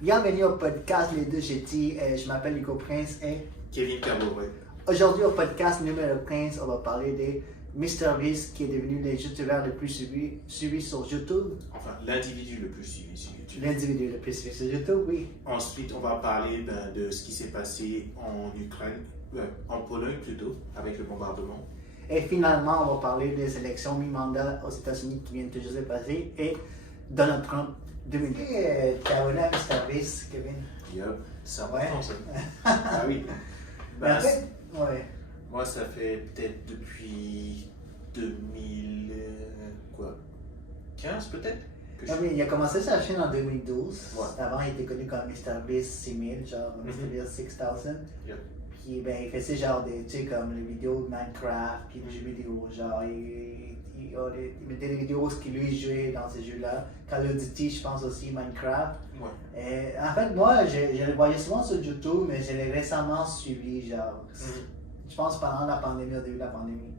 Bienvenue au podcast Les Deux Jetis. Je m'appelle Hugo Prince et Kevin Cabouret. Aujourd'hui au podcast numéro 15, on va parler de MrBeast qui est devenu le youtubeur le plus suivi sur YouTube. Enfin, l'individu le plus suivi sur YouTube. L'individu le plus suivi sur YouTube, oui. Ensuite, on va parler de ce qui s'est passé en Ukraine, en Pologne plutôt, avec le bombardement. Et finalement, on va parler des élections mi-mandat aux États-Unis qui viennent toujours de passer et Donald Trump 2020. Tu as abonné à MrBeast, Kevin? Yup, ça Ouais. va ça. Ah oui. Mais en fait, ouais. Moi, ça fait peut-être depuis 2015 peut-être que Non, mais il a commencé sa chaîne en 2012. Ouais. Avant, il était connu comme MrBeast 6000, genre MrBeast 6000. Yep. Puis ben, il faisait genre des, tu sais, comme les vidéos de Minecraft, puis des jeux vidéo, genre il mettait des vidéos où lui jouait dans ces jeux-là. Call of Duty, je pense aussi, Minecraft. Ouais. Et, en fait, moi, je le voyais souvent sur YouTube, mais je l'ai récemment suivi, genre, je pense pendant la pandémie, au début de la pandémie.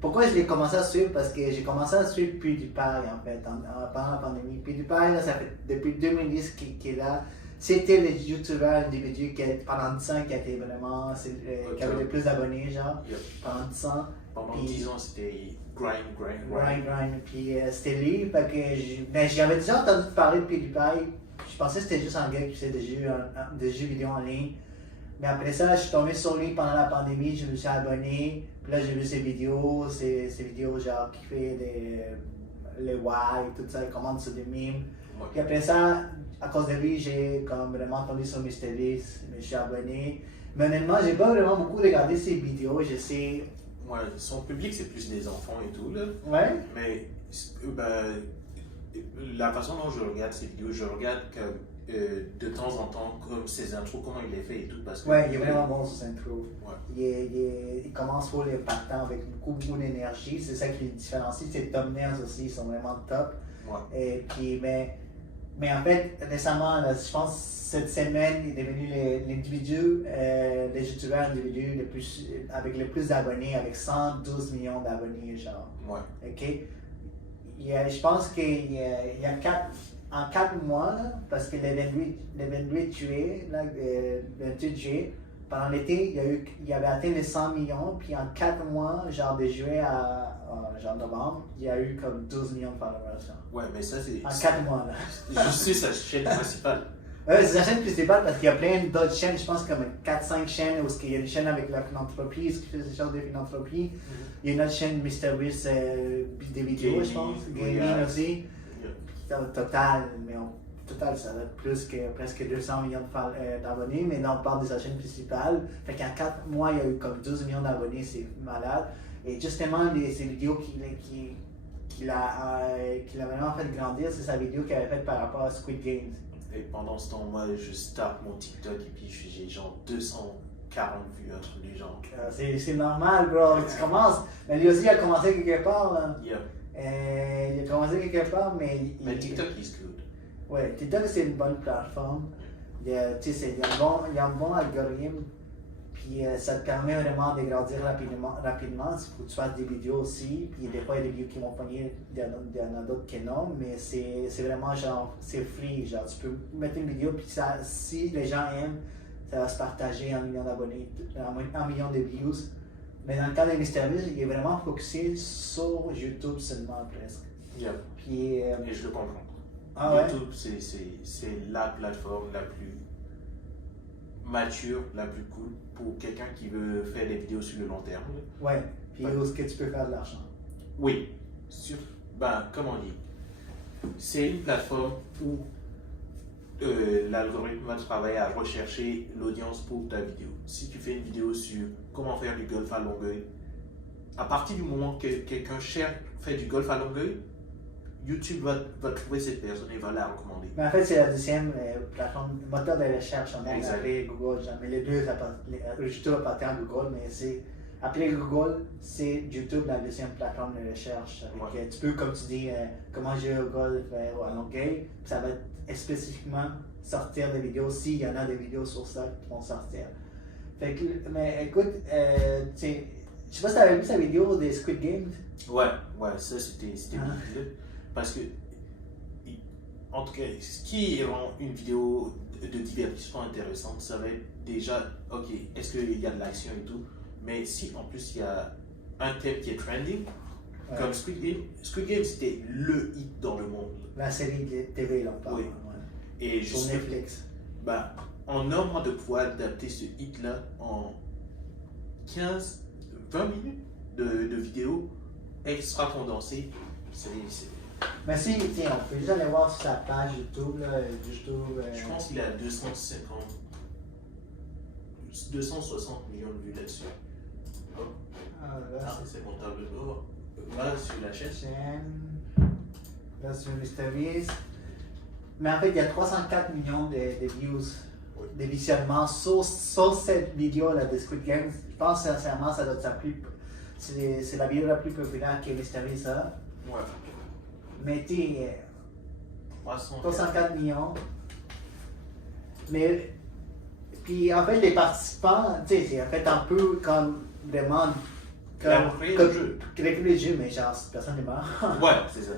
Pourquoi je l'ai commencé à suivre? Parce que j'ai commencé à suivre PewDiePie, en fait, pendant la pandémie. PewDiePie, là, ça fait depuis 2010 qu'il est là. C'était le youtubeur individu qui, pendant 10 ans, qui avait vraiment, qui avait le plus d'abonnés, genre, Yep. pendant 10 ans. Pendant Puis- 10 ans, c'était grind. Puis c'était lui, fait que j'avais déjà entendu parler de PewDiePie. Je pensais que c'était juste un gars qui faisait des jeux vidéo en ligne. Mais après ça, je suis tombé sur lui pendant la pandémie, je me suis abonné. Puis là, j'ai vu ses vidéos genre qui fait les why, tout ça, il commande sur des memes. Ouais. Puis après ça, à cause de lui, j'ai comme vraiment tombé sur MrBeast, je me suis abonné. Mais honnêtement, j'ai pas vraiment beaucoup regardé ses vidéos, je sais. Ouais, son public, c'est plus des enfants et tout, là. Ouais? Mais la façon dont je regarde ces vidéos, je regarde que, de temps en temps comme ses intros, comment il les fait et tout. Parce que, Ouais, il est vraiment bon sur cette intro. Ouais. Il commence full impactant avec beaucoup d'énergie, c'est ça qui le différencie. Ses thumbnails aussi, ils sont vraiment top. Ouais. Et puis, mais en fait, récemment, là, je pense cette semaine, il est devenu l'individu, le youtubeur individu avec le plus d'abonnés, avec 112 millions d'abonnés, genre. Ouais. OK? Je pense qu'il y a en 4 mois, là, parce que le 28 juillet, là, le 28 juillet, pendant l'été, il avait atteint les 100 millions, puis en 4 mois, genre de juillet à genre novembre, il y a eu comme 12 millions de followers. Genre. Ouais, mais ça, c'est. En 4 mois, là. Je sais sa chaîne principale. Ouais, c'est la chaîne principale parce qu'il y a plein d'autres chaînes, je pense comme 4-5 chaînes, où il y a une chaîne avec la philanthropie, qui fait des choses de philanthropie. Il y a une autre chaîne, MrBeast, des vidéos, je pense. Gaming aussi. Au total, total, ça va être plus que presque 200 millions d'abonnés, mais là on parle de sa chaîne principale. Fait qu'en 4 mois, il y a eu comme 12 millions d'abonnés, c'est malade. Et justement, ces vidéos qu'il a vraiment fait grandir, c'est sa vidéo qu'il avait faite par rapport à Squid Games. Et pendant ce temps, moi, je starte mon TikTok et puis j'ai genre 240 vues, un truc du genre. C'est normal, bro, tu commences. Mais lui aussi, il a commencé quelque part, là. Yeah. Il a commencé quelque part, mais. Mais TikTok is good. Ouais, TikTok, c'est une bonne plateforme. Il y a un bon algorithme. Puis ça te permet vraiment de grandir rapidement. Il faut que tu fasses des vidéos aussi. Puis des fois, il y a des vidéos qui vont pogner, il y en a d'autres qui non. Mais c'est vraiment genre, c'est free. Genre, tu peux mettre une vidéo, puis ça, si les gens aiment, ça va se partager 1 million d'abonnés, 1 million de views. Mais dans le cas de MrBeast, il est vraiment focusé sur YouTube seulement presque. Yeah. Puis, Et je le comprends. ah ouais? YouTube, c'est la plateforme la plus mature, la plus cool pour quelqu'un qui veut faire des vidéos sur le long terme. Ouais. Puis Ouais. où est-ce que tu peux faire de l'argent? Oui, comment dire, c'est une plateforme où l'algorithme va travailler à rechercher l'audience pour ta vidéo. Si tu fais une vidéo sur comment faire du golf à Longueuil, à partir du moment que quelqu'un fait du golf à Longueuil, YouTube va trouver cette personne et va la recommander. Mais en fait, c'est la deuxième plateforme, moteur de recherche en monde Exact. après Google. Genre. Mais les deux, YouTube appartient à Google, mais après Google, c'est YouTube la deuxième plateforme de recherche. Avec, tu peux, comme tu dis, comment jouer au golf à Longueuil, ça va spécifiquement sortir des vidéos, s'il y en a des vidéos sur ça qui vont sortir. Fait que, mais écoute, je sais pas si tu avais vu sa vidéo des Squid Games. Ouais, ça c'était Ah. bien. Parce que en tout cas, ce qui rend une vidéo de divertissement intéressante, ça va être déjà, ok, est-ce qu'il y a de l'action et tout, mais si en plus il y a un thème qui est trending, comme Squid Game. Squid Game, c'était le hit dans le monde. La série de TV, là, on parle. Oui. Ouais. Et Sur Netflix. Bah, on a moins de pouvoir adapter ce hit-là en 15-20 minutes de vidéo extra condensée. Mais si, tiens, on peut juste aller voir sur sa page YouTube, là, Je pense qu'il a 260 millions de vues là-dessus. Oh. C'est mon tableau de bord. Voilà, sur la chaîne. Là, sur MrBeast. Mais en fait, il y a 304 millions de views, de visionnements sur cette vidéo là, de Squid Game. Je pense sincèrement ça doit être c'est la vidéo la plus populaire que MrBeast a. Ouais. Mais tu 304 millions. Mais, puis en fait, les participants, tu sais, c'est en fait un peu comme vraiment. Comme le jeu, mais genre, personne n'est mort. Ouais, c'est ça.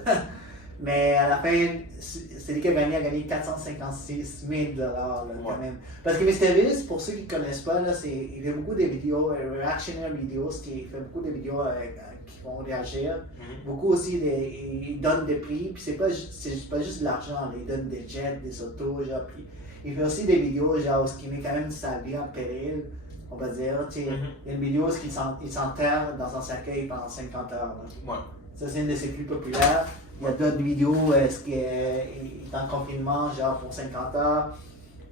Mais à la fin, c'est lui qui a gagné 456 000 quand même. Parce que MrBeast, pour ceux qui ne connaissent pas, là, il fait beaucoup de vidéos, reactionnaire vidéos, il fait beaucoup de vidéos qui vont réagir. Beaucoup aussi, il donne des prix, puis c'est pas juste de l'argent, il donne des jets, des autos, genre, puis il fait aussi des vidéos, genre, où il met quand même sa vie en péril, on va dire. Il y a une vidéo où il s'enterre dans un cercueil pendant 50 heures. Ouais. Ça, c'est une de ses plus populaires. Il y a d'autres vidéos où il est en confinement, genre pour 50 heures.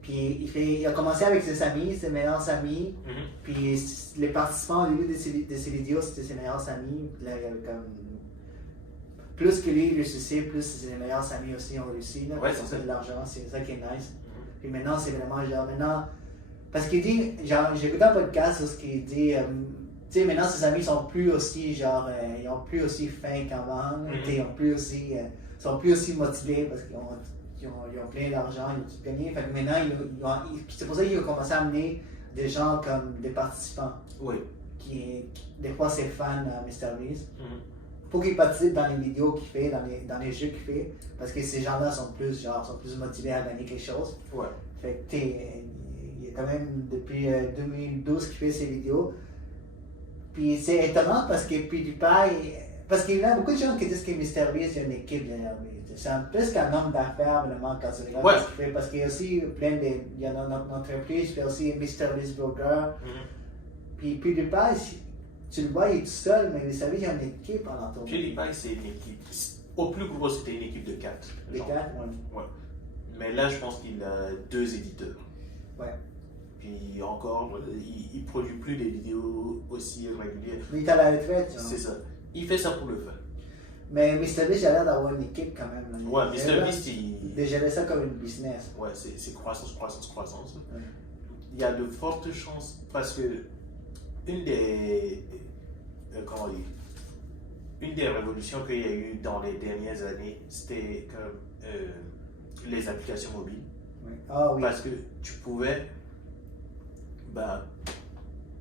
Puis il a commencé avec ses amis, ses meilleurs amis. Puis les participants au début de ses vidéos, c'était ses meilleurs amis. Là, comme, plus que lui, il réussissait, plus ses meilleurs amis aussi ont réussi. Là, ouais, c'est ça de l'argent, c'est ça qui est nice. Puis maintenant, c'est vraiment genre, maintenant. Parce qu'il dit, genre, j'ai écouté un podcast où il dit. Tu sais, maintenant, ses amis sont plus aussi, genre, ils ont plus aussi faim qu'avant. Ils sont plus aussi motivés parce qu'ils ont plein d'argent, ils ont tout gagné. Fait que maintenant, c'est pour ça qu'ils ont commencé à amener des gens comme des participants. Oui. Qui des fois, c'est fans à MrBeast. Pour qu'ils participent dans les vidéos qu'il fait, dans les jeux qu'il fait. Parce que ces gens-là sont plus motivés à gagner quelque chose. Ouais. Fait que, il est quand même depuis 2012 qu'il fait ces vidéos. Puis c'est étonnant parce que PewDiePie, parce qu'il y a beaucoup de gens qui disent que MrBeast, il y a une équipe derrière lui. C'est plus qu'un homme d'affaires vraiment quand tu regardes ce qu'il fait. Parce qu'il y a aussi il y a notre entreprise, il fait aussi MrBeast Burger. Puis PewDiePie, tu le vois, il est tout seul, mais MrBeast, il y a une équipe en entour. PewDiePie, c'est une équipe. Au plus gros, c'était une équipe de 4. De 4, ouais. Mais là, je pense qu'il a 2 éditeurs. Ouais. Puis encore, il produit plus des vidéos aussi régulières. Mais il est à la retraite. C'est ça. Il fait ça pour le fun. Mais MrBeast, a l'air d'avoir une équipe quand même. Là. Ouais, MrBeast, il... De gérer ça comme une business. Ouais, c'est croissance. Ouais. Il y a de fortes chances parce que une des... comment dire? Une des révolutions qu'il y a eu dans les dernières années, c'était comme les applications mobiles. Oui. Ah oui. Parce que tu pouvais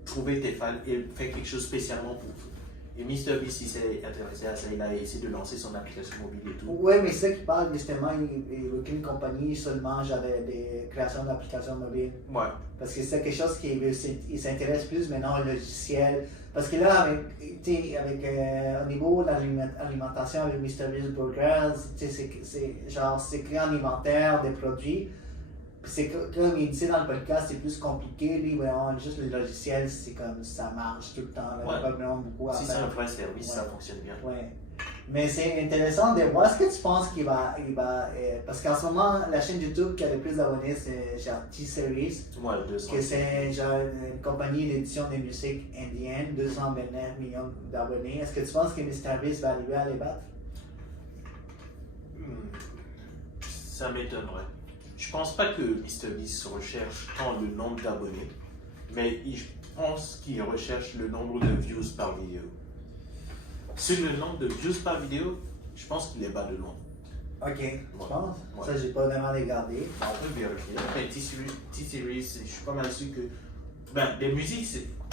trouver tes fans et faire quelque chose spécialement pour eux. Et MrBeast, il s'est intéressé à ça, il a essayé de lancer son application mobile et tout. Oui, mais c'est ça qui parle justement, il veut qu'une compagnie seulement genre des créations d'applications mobiles. Ouais. Parce que c'est quelque chose il s'intéresse plus maintenant au logiciel. Parce que là, au niveau de l'alimentation avec MrBeast Burgers, c'est créer un inventaire des produits. Puis c'est comme il disait dans le podcast, c'est plus compliqué. Lui, vraiment, juste le logiciel, c'est comme ça marche tout le temps. Là, ouais. Pas vraiment beaucoup à faire. Si c'est un vrai service, ça fonctionne bien. Ouais. Mais c'est intéressant de voir. Est-ce que tu penses qu'il va parce qu'en ce moment, la chaîne YouTube qui a le plus d'abonnés, c'est genre T-Series. Ouais, 200. Que c'est genre une compagnie d'édition de musique indienne, 229 millions d'abonnés. Est-ce que tu penses que MrBeast va arriver à les battre? Ça m'étonnerait. Je pense pas que MrBeast recherche tant le nombre d'abonnés, mais je pense qu'il recherche le nombre de views par vidéo. Sur le nombre de views par vidéo, je pense qu'il est bas de loin. Ok, tu penses? Ouais. Ça, j'ai pas vraiment regardé. On peut vérifier. Après T-Series, je suis pas mal sûr que. Les musiques,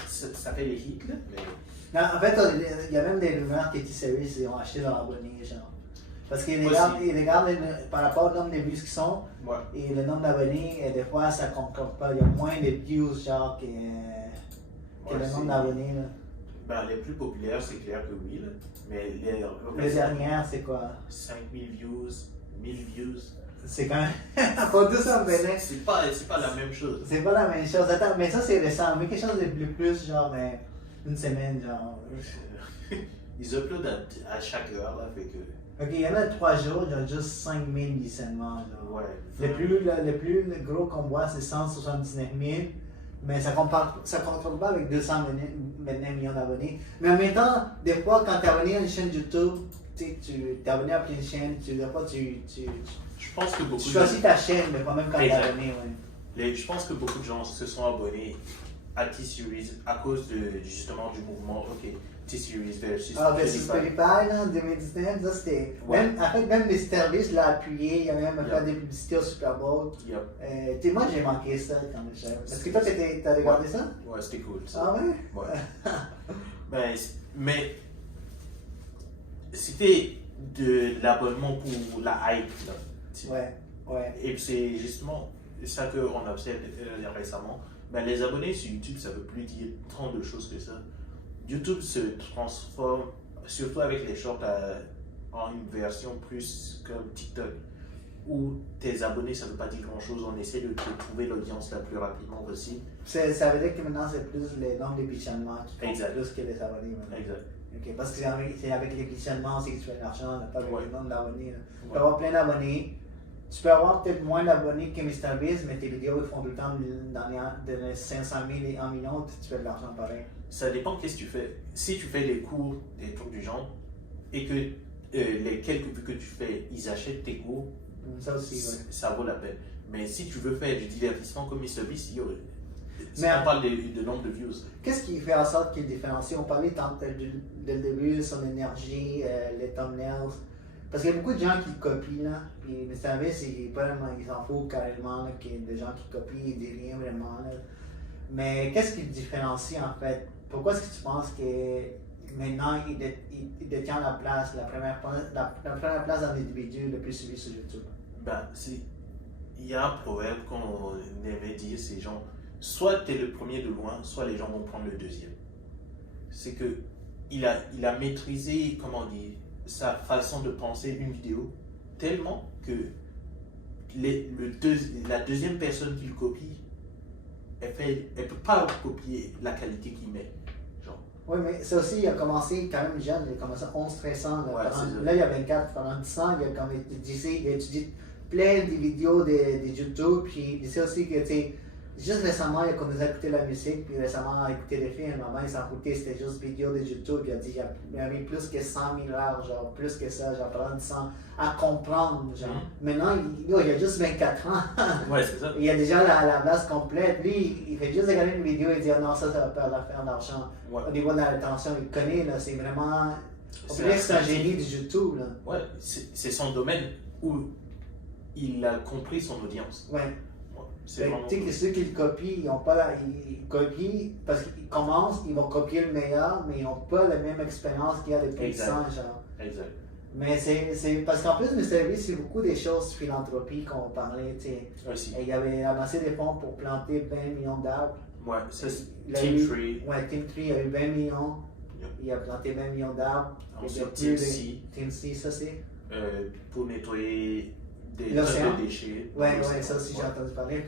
ça fait les hits, là, mais. Non, en fait, il y a même des rumeurs que T-Series ont acheté leur abonné, genre. Parce qu'ils regardent par rapport au nombre de vues qui sont, Ouais. et le nombre d'abonnés, et des fois, ça ne concorde pas. Il y a moins de views, genre, que le nombre d'abonnés, là. Ben, les plus populaires, c'est clair que oui, là. Mais Les dernières, c'est quoi? 5000 views, 1000 views. C'est quand même. Pas tout ça, mais C'est pas la même chose. c'est pas la même chose. Attends, mais ça, c'est récent. Mais quelque chose de plus, genre, une semaine, genre. Ils uploadent à chaque heure, là, fait que. Ok, il y en a 3 jours, il y a juste 5000 visionnements. Genre. Ouais. Le plus gros qu'on voit, c'est 179 000. Mais ça ne concorde pas avec 229 millions d'abonnés. Mais en même temps, des fois, quand tu es abonné à une chaîne YouTube, tu es abonné à plein de chaînes, des fois, Je pense que beaucoup tu choisis ta chaîne, mais pas même quand tu es abonné. Ouais. Je pense que beaucoup de gens se sont abonnés à T-Series à cause justement du mouvement, ok, T-Series versus Spotify, là, en 2019, ça c'était. Ouais. En fait, même Mr. l'a appuyé, il a même fait des publicités au Super Bowl. Moi, j'ai manqué ça quand même. Est-ce que toi, t'as regardé ça? Ouais, c'était cool. Ça. Ah ouais? Ouais. Mais c'était de l'abonnement pour la hype, là. Ouais. Et c'est justement ça qu'on observe récemment. Ben, les abonnés sur YouTube, ça ne veut plus dire tant de choses que ça. YouTube se transforme, surtout avec les shorts, en une version plus comme TikTok, où tes abonnés, ça ne veut pas dire grand-chose. On essaie de trouver l'audience la plus rapidement possible. Ça veut dire que maintenant, c'est plus les nombres de visionnements qui comptent plus que les abonnés. Maintenant. Exact. Okay, parce que c'est avec les visionnements aussi que tu fais de l'argent, pas avec le nombre d'abonnés. Tu peux Ouais. avoir plein d'abonnés. Tu peux avoir peut-être moins d'abonnés que MrBeast, mais tes vidéos ils font tout le temps de 500 000 et 1 million, tu fais de l'argent pareil. Ça dépend qu'est-ce que tu fais. Si tu fais des cours, des trucs du genre, et que les quelques vues que tu fais, ils achètent tes cours, ça aussi, ça vaut la peine. Mais si tu veux faire du divertissement comme MrBeast, mais on parle de nombre de views. Qu'est-ce qui fait en sorte qu'il différencie? On parlait tant dès le début, son énergie, les thumbnails. Parce qu'il y a beaucoup de gens qui copient, là. Puis MrBeast, ils s'en foutent carrément, là, qu'il y ait des gens qui copient, ils disent rien vraiment, là. Mais qu'est-ce qui le différencie, en fait? Pourquoi est-ce que tu penses que maintenant, il détient la première place dans l'individu le plus suivi sur YouTube? Ben, il y a un proverbe qu'on aimait dire, c'est genre, soit tu es le premier de loin, soit les gens vont prendre le deuxième. C'est que il a maîtrisé, comment dire, sa façon de penser une vidéo tellement que la deuxième personne qui le copie, elle peut pas copier la qualité qu'il met. Genre. Oui, mais ça aussi, il a commencé quand même jeune, il a commencé à 11-13 ans. Là, il y a 24, pendant 10 ans, il a étudié plein de vidéos de YouTube, puis il sait aussi que, tu sais, juste récemment, il a commencé à écouter la musique, puis récemment, à écouter des films. Avant, il s'en foutait, c'était juste vidéos de YouTube. Il a dit, il a mis plus que 100 000 heures, genre, plus que ça, genre, pendant 10 ans, à comprendre, genre. Maintenant, il a juste 24 ans. Ouais, c'est ça. Il a déjà la base complète. Lui, il fait juste regarder une vidéo et dire, non, ça va faire d'argent. Ouais. Au niveau de la rétention, il connaît, là, c'est vraiment. On peut dire que c'est un génie du YouTube, là. Ouais, c'est son domaine où il a compris son audience. Ouais. C'est vraiment tu sais, ceux qui le copient, ils copient parce qu'ils commencent, ils vont copier le meilleur, mais ils n'ont pas la même expérience qu'il y a depuis 10 ans, genre. Exact. Mais c'est parce qu'en plus, MrBeast, c'est beaucoup des choses philanthropie qu'on parlait, tu sais. Aussi. Il avait amassé des fonds pour planter 20 millions d'arbres. Ouais, ça c'est Team Tree. Ouais, Team Tree a eu 20 millions. Yep. Il a planté 20 millions d'arbres. Ensuite, Team C. Team C, ça c'est. Pour nettoyer des L'océan. tonnes de déchets. Ouais, ça aussi j'ai entendu parler.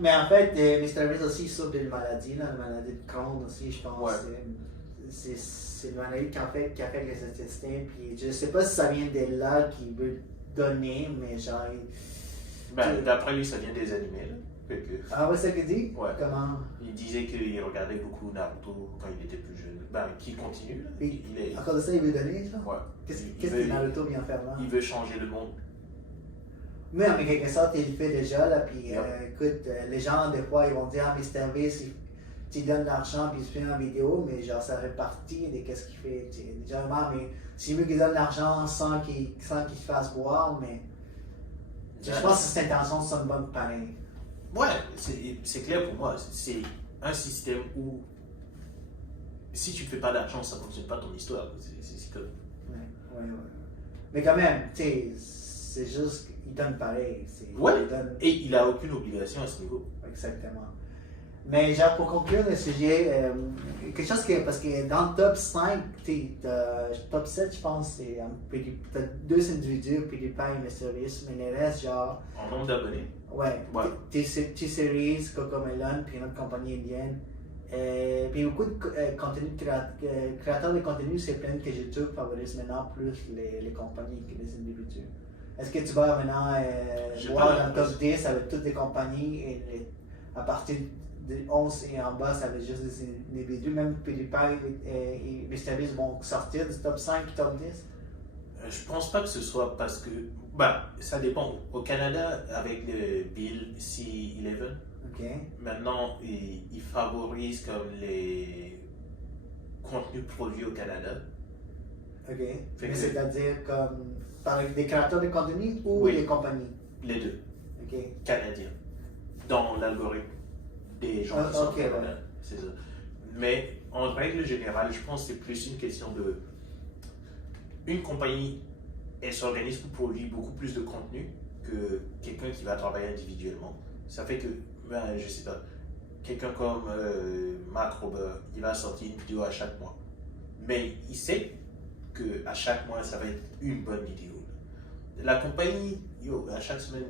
Mais en fait, MrBeast aussi souffre d'une maladie, là, une maladie de Crohn aussi, je pense. Ouais. C'est une maladie qui affecte les intestins. Puis je sais pas si ça vient de là qu'il veut donner, mais genre. D'après lui, ça vient des animés. Là. Ah ouais, c'est ça qu'il dit? Ouais. Comment? Il disait qu'il regardait beaucoup Naruto quand il était plus jeune. Qu'il continue. Là. À cause de ça, il veut donner, ça? Ouais. Qu'est-ce que Naruto vient faire là? Il veut changer le monde. Mais en quelque sorte, il le fait déjà, là, puis écoute, les gens, des fois, ils vont dire, ah, MrBeast, tu donnes de l'argent, puis il se fait en vidéo, mais genre, ça fait partie de qu'est-ce qu'il fait, généralement, mais c'est mieux qu'il donne de l'argent sans qu'il se fasse boire, mais je pense que cette intention sonne bonne pareil. Ouais, c'est clair pour moi, c'est un système où si tu fais pas d'argent, ça ne fonctionne pas ton histoire, c'est comme... Ouais. Mais quand même, tu sais, c'est juste qu'il donne pareil. Ouais, il donne... et il n'a aucune obligation à ce niveau. Exactement. Mais genre, pour conclure le sujet, quelque chose que, parce que dans le top 5, top 7, je pense, c'est t'as 2 individus, PewDiePie et MrBeast, mais les restes, genre, En nombre d'abonnés. ouais, Ouais. T-Series, Cocomelon, puis une autre compagnie indienne. Puis beaucoup de créateurs de contenu se plaignent que YouTube favorise maintenant plus les compagnies que les individus. Est-ce que tu vas maintenant J'ai voir pas dans le top l'impression. 10 avec toutes les compagnies et à partir de 11 et en bas, ça va juste des individus, même PewDiePie et MrBeast vont sortir du top 5 et top 10? Je pense pas que ce soit parce que. Bah, ça dépend. Au Canada, avec le Bill C-11, Ok, maintenant, il favorise comme les contenus produits au Canada. ok. Fait Mais que- c'est-à-dire comme par des créateurs de contenu ou Oui. les compagnies? Les deux, Ok. canadiens, dans l'algorithme des gens qui sont Ok, au Canada. ouais. C'est ça. Mais en règle générale, je pense que c'est plus une question de. Une compagnie, elle s'organise pour produire beaucoup plus de contenu que quelqu'un qui va travailler individuellement. Ça fait que, ben, je sais pas, quelqu'un comme Mark Rober, il va sortir une vidéo à chaque mois. Mais il sait qu'à chaque mois, ça va être une bonne vidéo. La compagnie, yo, à chaque semaine,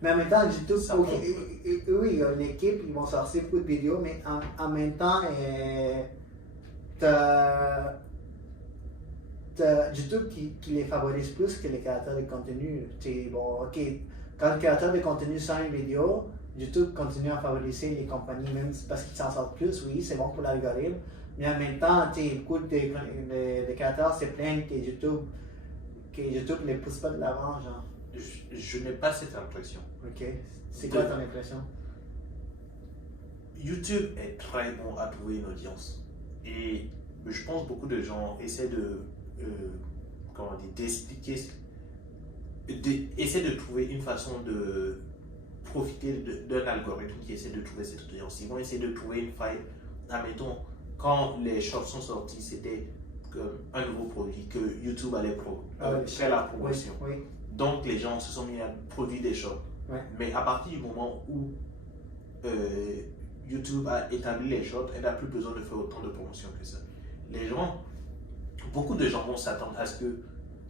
Mais en même temps, YouTube, Ça ok, compte. oui, il y a une équipe, ils vont sortir beaucoup de vidéos, mais en même temps, t'as YouTube qui les favorise plus que les créateurs de contenu. Bon, ok, quand le créateur de contenu sort une vidéo, YouTube continue à favoriser les compagnies, même parce qu'ils s'en sortent plus, oui, c'est bon pour l'algorithme. Mais en même temps, beaucoup de créateurs se plaignent que YouTube ne les pousse pas de l'avant, genre. je n'ai pas cette impression. Ok, c'est quoi ton impression? YouTube est très bon à trouver une audience. Et je pense que beaucoup de gens essaient de, comment dire, d'expliquer, essaient de trouver une façon de profiter d'un algorithme qui essaie de trouver cette audience. Ils vont essayer de trouver une faille. Admettons, quand les shorts sont sortis, c'était comme un nouveau produit que YouTube allait faire la promotion. Oui, oui. Donc les gens se sont mis à produire des shorts. Ouais. Mais à partir du moment où YouTube a établi les shorts, elle n'a plus besoin de faire autant de promotion que ça. Les gens, beaucoup de gens vont s'attendre à ce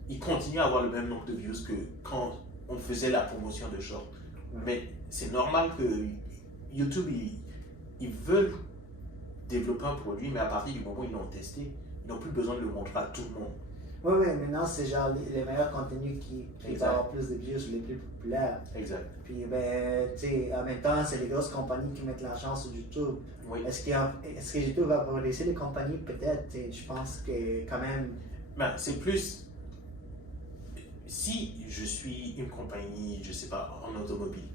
qu'ils continuent à avoir le même nombre de views que quand on faisait la promotion de shorts. Ouais. Mais c'est normal que YouTube, ils veulent développer un produit, mais à partir du moment où ils l'ont testé, ils n'ont plus besoin de le montrer à tout le monde. Oui, oui, maintenant c'est genre les meilleurs contenus qui vont avoir plus de views, les plus populaires. Exact. Puis, ben, tu sais, en même temps, c'est les grosses compagnies qui mettent l'argent sur YouTube. Oui. Est-ce que YouTube va favoriser les compagnies? Peut-être. Je pense que quand même. Ben, c'est plus. Si je suis une compagnie, je sais pas, en automobile,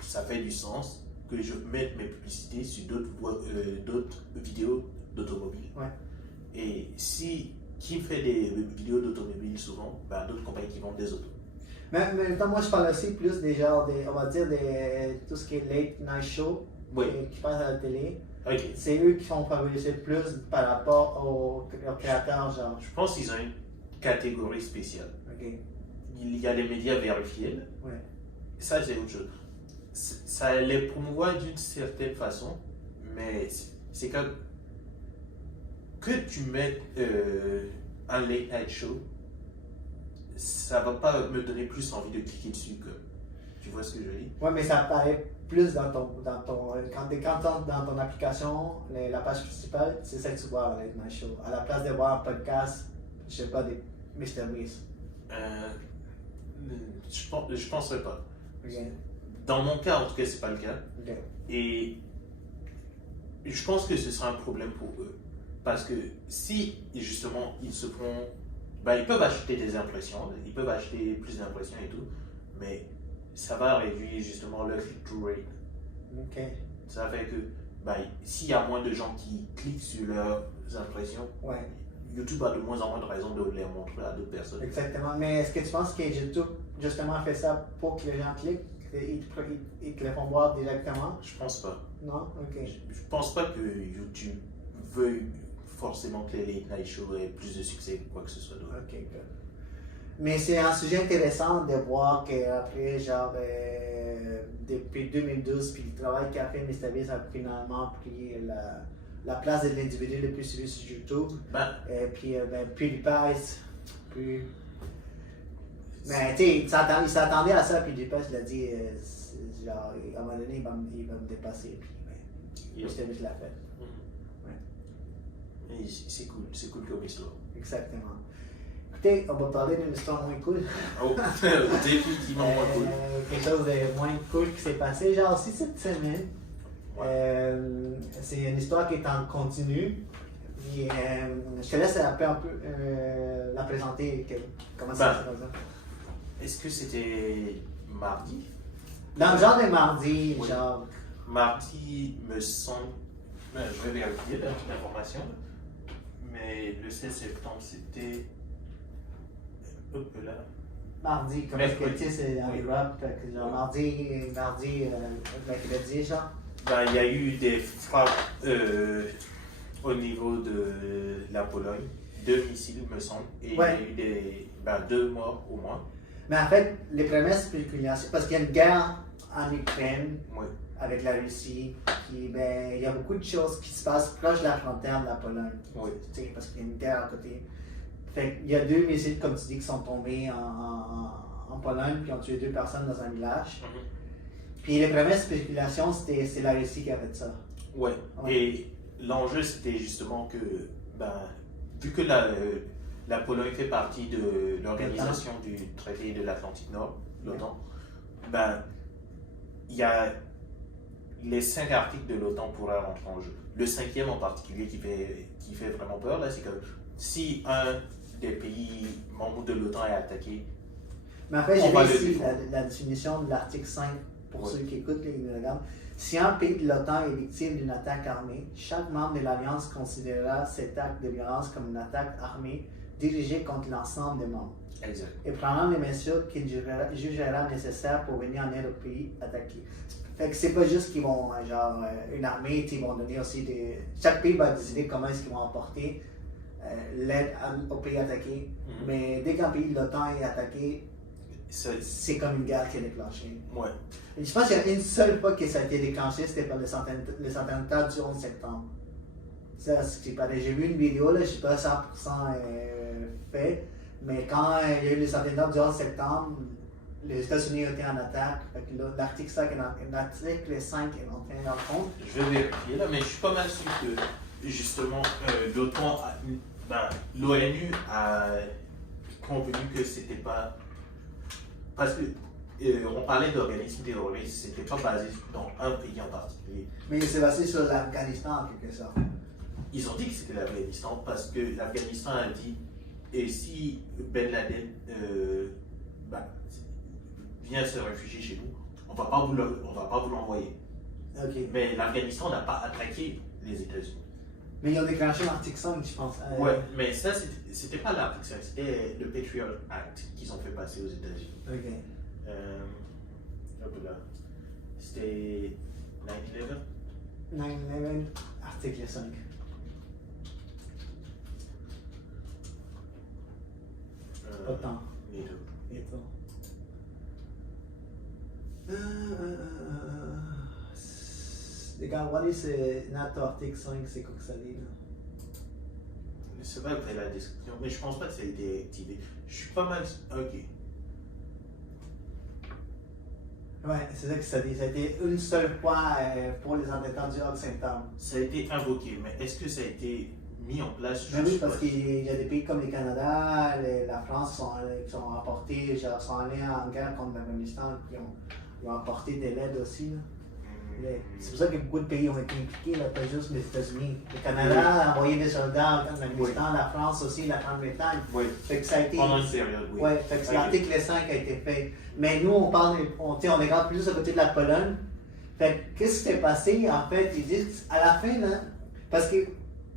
ça fait du sens que je mette mes publicités sur d'autres vidéos d'automobile. Ouais. Et si qui fait des vidéos d'automobile souvent, ben, d'autres compagnies qui vendent des autos. Mais en même temps, moi, je parle aussi plus des genres, on va dire, tout ce qui est late night show Oui. qui passe à la télé. Ok. C'est eux qui font favoriser plus par rapport aux créateurs, genre. Je pense qu'ils ont une catégorie spéciale. Ok. Il y a les médias vérifiés. Ouais. Ça, c'est autre chose. Ça les promouvoit d'une certaine façon, mais c'est comme que tu mettes un late night show, ça va pas me donner plus envie de cliquer dessus que. Tu vois ce que je veux dire? Ouais, mais ça apparaît plus quand dans ton application, la page principale, c'est ça que tu vois avec ma show. À la place de voir un podcast, je sais pas, des MrBeast. Je penserais pas. Ok. Dans mon cas, en tout cas, c'est pas le cas. Ok. Et je pense que ce sera un problème pour eux. Parce que si, justement, ils se font. Ben, ils peuvent acheter des impressions, ils peuvent acheter plus d'impressions et tout, mais ça va réduire justement leur click-through rate. Ok. Ça fait que ben, s'il y a moins de gens qui cliquent sur leurs impressions, Ouais. YouTube a de moins en moins de raisons de les montrer à d'autres personnes. Exactement. Mais est-ce que tu penses que YouTube, justement, fait ça pour que les gens cliquent et ils te les font voir directement? Je pense pas. Non? Ok. Je pense pas que YouTube veuille forcément que les late night shows aient plus de succès que quoi que ce soit d'autre. Ok, good. Mais c'est un sujet intéressant de voir qu'après, genre, depuis 2012, puis le travail qu'a fait MrBeast a finalement pris la place de l'individu le plus suivi sur YouTube. Et puis, PewDiePie, plus. Mais tu sais, il s'attendait à ça, puis PewDiePie l'a dit, genre, à un moment donné, il va me dépasser, puis MrBeast l'a fait. Ouais. C'est cool comme histoire. Exactement. Écoutez, on va parler d'une histoire moins cool. Oh, définitivement moins cool. Quelque chose de moins cool qui s'est passé, genre aussi cette semaine. C'est une histoire qui est en continu. Puis, je te laisse un peu la présenter. Comment ça se passe? Est-ce que c'était mardi? Dans le genre de mardi, oui. genre. Mardi me semble. Je vais vérifier la petite information. Mais le 16 septembre, c'était. Hop là. Mardi, comme est-ce que tu sais, c'est dans les rap, genre mardi, mercredi, genre. Il y a eu des frappes au niveau de la Pologne, 2 missiles, me semble, et il y a eu 2 morts au moins. Mais en fait, les premières spéculations, parce qu'il y a une guerre en Ukraine avec la Russie, puis il y a beaucoup de choses qui se passent proche de la frontière de la Pologne, parce qu'il y a une guerre à côté. Fait il y a 2 missiles, comme tu dis, qui sont tombés en Pologne, puis ont tué 2 personnes dans un village. Puis les premières spéculations, c'est la Russie qui a fait ça. Ouais. Et l'enjeu, c'était justement que, vu que la Pologne fait partie de l'organisation du traité de l'Atlantique Nord, l'OTAN, il y a les 5 articles de l'OTAN pourraient rentrer en jeu. Le 5e en particulier qui fait vraiment peur, là, c'est que si un des pays membres de l'OTAN est attaqué. Mais en fait, j'ai vu ici la définition de l'article 5, pour ceux qui écoutent et qui me regardent. Si un pays de l'OTAN est victime d'une attaque armée, chaque membre de l'Alliance considérera cet acte de violence comme une attaque armée dirigée contre l'ensemble des membres. Exact. Et prendra les mesures qu'il jugera nécessaires pour venir en aide au pays attaqué. Fait que c'est pas juste qu'ils vont, genre, une armée, ils vont donner aussi des. Chaque pays va décider comment est-ce qu'ils vont emporter l'aide au pays attaqué. Mais dès qu'un pays de l'OTAN est attaqué, c'est comme une guerre qui est déclenchée. Ouais. Et je pense qu'il y a une seule fois que ça a été déclenché, c'était par les attentats du 11 septembre. Ça, j'ai vu une vidéo, là, je ne suis pas 100% fait, mais quand il y a eu les attentats du 11 septembre, les États-Unis ont été en attaque. L'article 5 est entré en compte. Je vais vérifier là, mais je suis pas mal sûr que justement l'OTAN, l'ONU a convenu que c'était pas. Parce que on parlait d'organismes terroristes, c'était pas basé dans un pays en particulier. Mais c'est basé sur l'Afghanistan en quelque sorte. Ils ont dit que c'était l'Afghanistan parce que l'Afghanistan a dit et si Ben Laden vient se réfugier chez nous, on va pas vous l'envoyer. Okay. Mais l'Afghanistan n'a pas attaqué les États-Unis. Mais ils ont déclenché l'article 5, je pense. Ouais, mais ça, c'était pas l'article 5, c'était le Patriot Act qu'ils ont fait passer aux États-Unis. Ok. Hop là. C'était 9/11. 9/11, article 5. Autant. Et toi. Les gars, what is NATO article 5, c'est quoi que ça dit là? C'est pas après la description, mais je pense pas que ça a été activé. Je suis pas mal. Ok. Ouais, c'est ça que ça dit. Ça a été une seule fois pour les attentats du 11 septembre. Ça a été invoqué, mais est-ce que ça a été mis en place? Oui, parce qu'il y a des pays comme le Canada, la France qui sont apportés, genre, sont allés en guerre contre l'Afghanistan, qui ont apporté de l'aide aussi. Là. C'est pour ça que beaucoup de pays ont été impliqués, là, pas juste les États-Unis. Le Canada a envoyé des soldats en Afghanistan, la France aussi, la Grande-Bretagne. Oui. Fait que ça a été. Pendant une période, oui. Ouais, fait que l'article 5 a été fait. Mais nous, on regarde plus à côté de la Pologne. Fait que qu'est-ce qui s'est passé? En fait, ils disent à la fin, là, parce que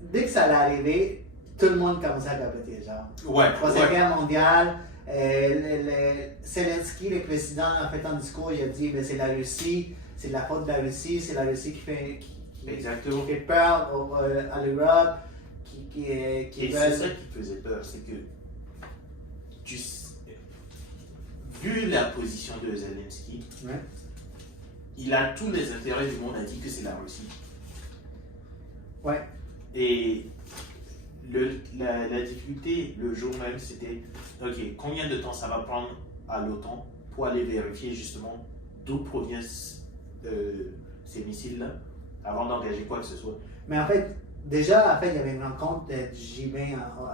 dès que ça allait arriver, tout le monde commençait à capoter, genre. Ouais. Troisième guerre mondiale. Zelensky, le président, a fait un discours, il a dit c'est la Russie, c'est de la faute de la Russie, c'est la Russie qui fait peur à l'Europe, Et c'est ça qui faisait peur, c'est que vu la position de Zelensky, Ouais. il a tous les intérêts du monde à dire que c'est la Russie. Ouais. Et la difficulté, le jour même, c'était, ok, combien de temps ça va prendre à l'OTAN pour aller vérifier justement d'où proviennent ces missiles-là avant d'engager quoi que ce soit. Mais en fait, déjà, il y avait une rencontre du G20 en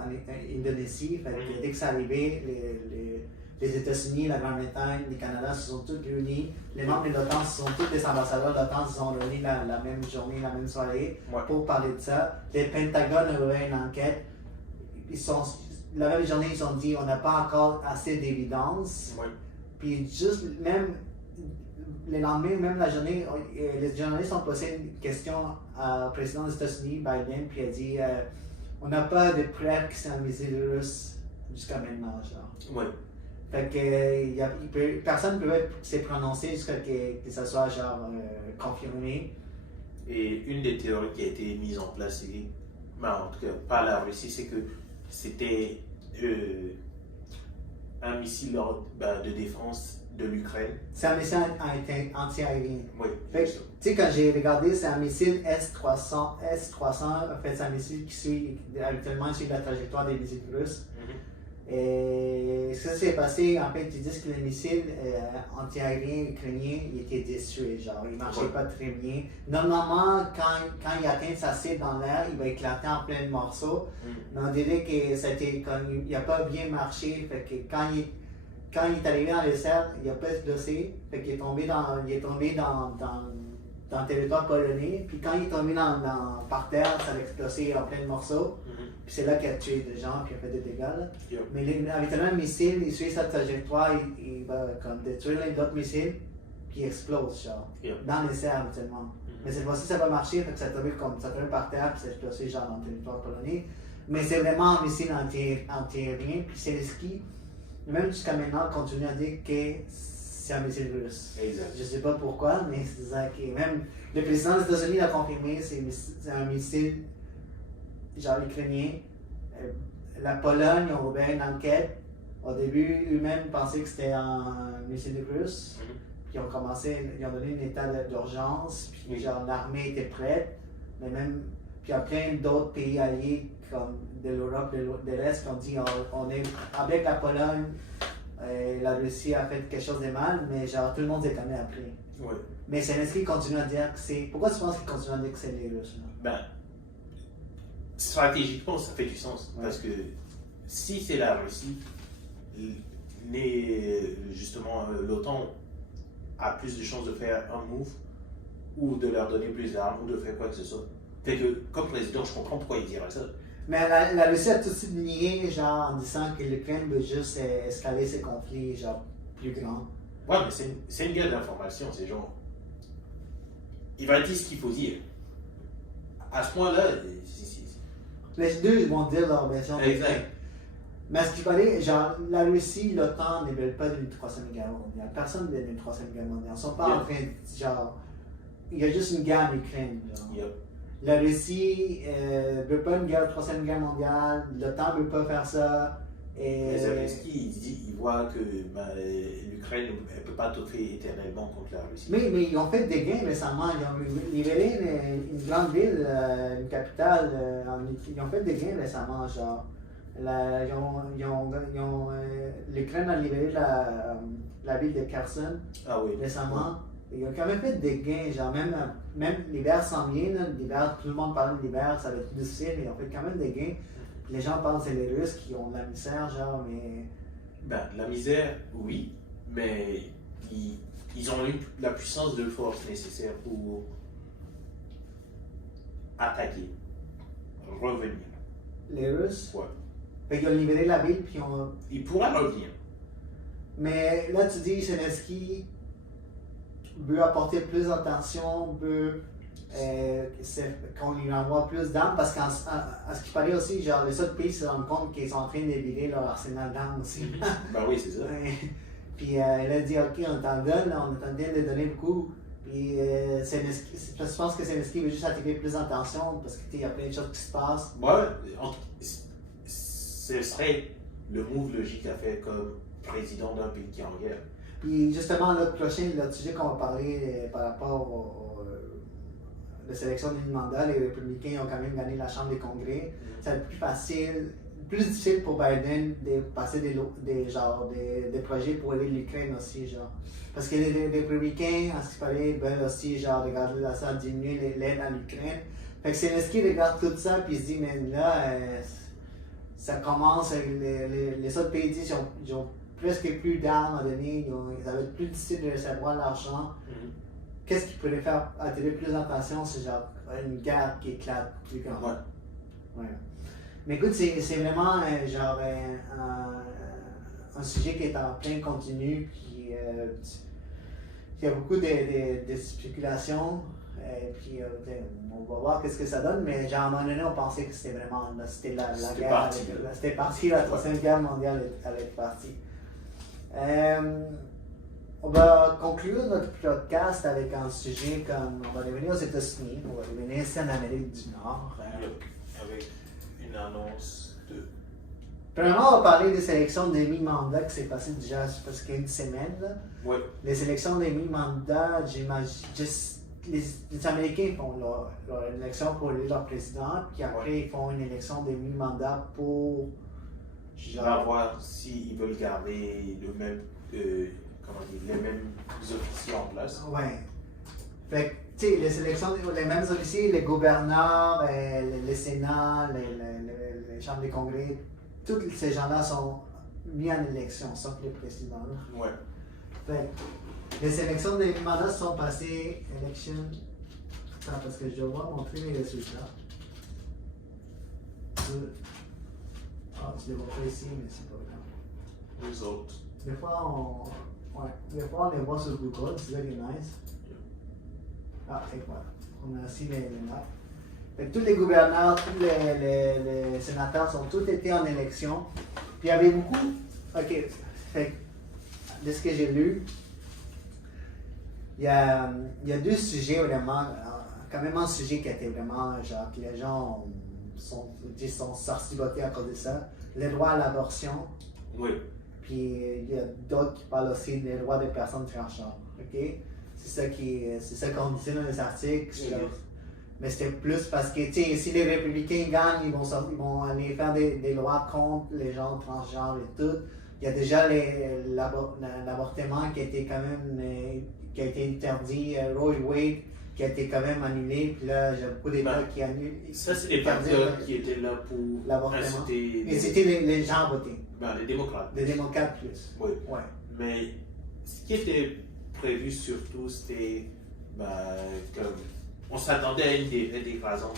Indonésie. Fait que dès que c'est arrivé, les États-Unis, la Grande-Bretagne, le Canada se sont tous réunis. Les membres de l'OTAN, ce sont tous les ambassadeurs de l'OTAN, se sont réunis la même journée, la même soirée pour parler de ça. Les Pentagones ont eu une enquête. La même journée, ils ont dit on n'a pas encore assez d'évidence. Ouais. Puis juste même le lendemain, même la journée, les journalistes ont posé une question au président des États-Unis, Biden, puis il a dit on n'a pas de preuves que c'est un missile russe jusqu'à maintenant. Genre. Ouais. Fait que personne ne peut se prononcer jusqu'à ce que ça soit genre confirmé. Et une des théories qui a été mise en place, en tout cas par la Russie, c'est que c'était un missile de défense de l'Ukraine. C'est un missile anti-aérien. Oui. Tu sais, quand j'ai regardé, c'est un missile S-300. En fait, c'est un missile qui suit habituellement la trajectoire des missiles russes. Et ce qui s'est passé, en fait, ils disent que le missile anti-aérien ukrainien il était détruit, genre, il ne marchait pas très bien. Normalement, quand il atteint sa cible dans l'air, il va éclater en plein de morceaux. Mais on dirait que il n'a pas bien marché, fait que quand il est arrivé dans les airs, il n'a pas explosé, fait qu'il est tombé dans le territoire polonais, puis quand il est tombé par terre, ça a explosé en plein de morceaux. Puis c'est là qu'il a tué des gens puis il a fait des dégâts. Mais habituellement, un missile, il suit sa trajectoire, il va comme détruire les autres missiles, puis il explose, genre, dans les airs habituellement. Mais cette fois-ci, ça va marcher, fait que ça a tombé par terre, puis ça a explosé genre dans le territoire polonais. Mais c'est vraiment un missile anti-aérien, puis Zelensky, même jusqu'à maintenant, continue à dire que c'est un missile russe. Exact. Je ne sais pas pourquoi, mais c'est ça qui est. Même le président des États-Unis l'a confirmé, c'est un missile genre ukrainien. La Pologne a ouvert une enquête. Au début, eux-mêmes pensaient que c'était un missile russe. Puis ils ont donné un état d'urgence, puis genre l'armée était prête. Mais même, puis il y a plein d'autres pays alliés comme de l'Europe de l'Est qui ont dit on est avec la Pologne, la Russie a fait quelque chose de mal, mais genre tout le monde s'est quand même appris. Ouais. Mais Zelensky continue à dire que c'est. Pourquoi tu penses qu'il continue à dire que c'est les Russes? Stratégiquement, ça fait du sens. Parce que si c'est la Russie, justement, l'OTAN a plus de chances de faire un move ou de leur donner plus d'armes ou de faire quoi que ce soit. Fait que, comme président, je comprends pourquoi il dirait ça. Mais la Russie a tout de suite nié, genre, en disant que l'Ukraine veut juste escalader ses conflits, genre, plus grands. Ouais, mais c'est une guerre d'information, c'est genre. Il va dire ce qu'il faut dire. À ce point-là, Les deux vont dire leur version. Exact. Mais à ce qu'il paraît, genre, la Russie, l'OTAN ne veulent pas d'une troisième guerre mondiale. Personne ne veut d'une troisième guerre mondiale. Ils ne sont pas en train de, genre, il y a juste une guerre en Ukraine. La Russie ne veut pas une troisième guerre mondiale, l'OTAN ne veut pas faire ça. Et Zelensky, il voit que l'Ukraine ne peut pas touffer éternellement contre la Russie. Mais ils ont fait des gains récemment. Ils ont libéré une grande ville, une capitale. Ils ont fait des gains récemment. Genre, l'Ukraine a libéré la ville de Kherson récemment. Ils ont quand même fait des gains. Genre, même l'hiver s'en vient. L'hiver, tout le monde parle de l'hiver, ça va être difficile. Mais ils ont fait quand même des gains. Les gens pensent que c'est les Russes qui ont de la misère, genre, mais. La misère, oui, mais ils ont eu la puissance de force nécessaire pour attaquer, revenir. Les Russes? Ouais. Fait qu'ils ont libéré la ville, puis Ils pourraient revenir. Mais là, tu dis, Zelensky veut apporter plus d'attention, veut qu'on lui envoie plus d'armes, parce qu'à ce qui paraît aussi, genre, les autres pays se rendent compte qu'ils sont en train de vider leur arsenal d'armes aussi. Ben oui, c'est ça. Puis il a dit, ok, on t'en donne, on est en train de donner beaucoup. Puis je pense que Zelensky veut juste attirer plus d'attention, parce qu'il y a plein de choses qui se passent. Ouais, ce serait le move logique à faire comme président d'un pays qui est en guerre. Puis justement, l'autre sujet qu'on va parler par rapport de sélection du mandat, les républicains ont quand même gagné la Chambre des Congrès. Ça va être plus facile, plus difficile pour Biden de passer des projets pour aider l'Ukraine aussi, genre. Parce que les républicains, à ce qu'il paraît, veulent aussi, genre, regarder ça, diminuer l'aide à l'Ukraine. Fait que Zelensky regarde tout ça, puis il se dit, mais là, ça commence, les autres pays disent qu'ils ont presque plus d'armes à donner, ça va être plus difficile de recevoir l'argent. Qu'est-ce qui pourrait faire attirer plus d'attention? C'est genre une guerre qui éclate plus grand. Ouais. Mais écoute, c'est vraiment genre un sujet qui est en plein continu, puis il y a beaucoup de spéculations. Puis on va voir qu'est-ce que ça donne, mais genre à un moment donné, on pensait que c'était vraiment c'était la guerre. C'était parti, la Troisième Guerre mondiale allait être partie. On va conclure notre podcast avec un sujet comme on va revenir aux États-Unis, on va revenir ici en Amérique du Nord. Avec une annonce de. Premièrement, on va parler des sélections des mi-mandats qui s'est passé déjà parce qu'il y a une semaine. Là. Oui. Les élections des mi-mandats, j'imagine. Les Américains font leur élection pour élire leur président, puis après ils font une élection des mi-mandats pour. On va voir s'ils veulent garder le même. Les mêmes officiers en place. Ouais. Fait que, tu sais, les élections, les mêmes officiers, les gouverneurs, les sénats, les chambres des congrès, tous ces gens-là sont mis en élection, sauf le président. Ouais. Fait que, les élections des mandats sont passées. Election. Attends, parce que je dois montrer les résultats. Ah, tu les vois pas ici, mais c'est pas grave. Les autres. Des fois, on les voit sur Google, c'est là qui est nice. Ah, et voilà. On a aussi les notes. Fait que tous les gouverneurs, tous les sénateurs sont tous été en élection. Puis il y avait beaucoup. Ok, fait que, de ce que j'ai lu, il y a deux sujets vraiment. Quand même un sujet qui était vraiment. Genre, que les gens sont sortis voter à cause de ça. Le droit à l'abortion. Oui. Puis il y a d'autres qui parlent aussi des droits des personnes transgenres. Ok? C'est ça qu'on disait dans les articles. Mais c'était plus parce que si les républicains gagnent, ils vont aller faire des lois contre les gens transgenres et tout. Il y a déjà l'avortement qui a été quand même qui a été interdit, Roe Wade qui a été quand même annulé. Puis là, j'ai beaucoup d'États qui annulent. Ça, c'est les patriotes qui étaient là pour inciter. Inciter les gens à voter. Les démocrates. Les démocrates plus. Oui. Ouais. Mais ce qui était prévu surtout, c'était comme. On s'attendait à une déclaration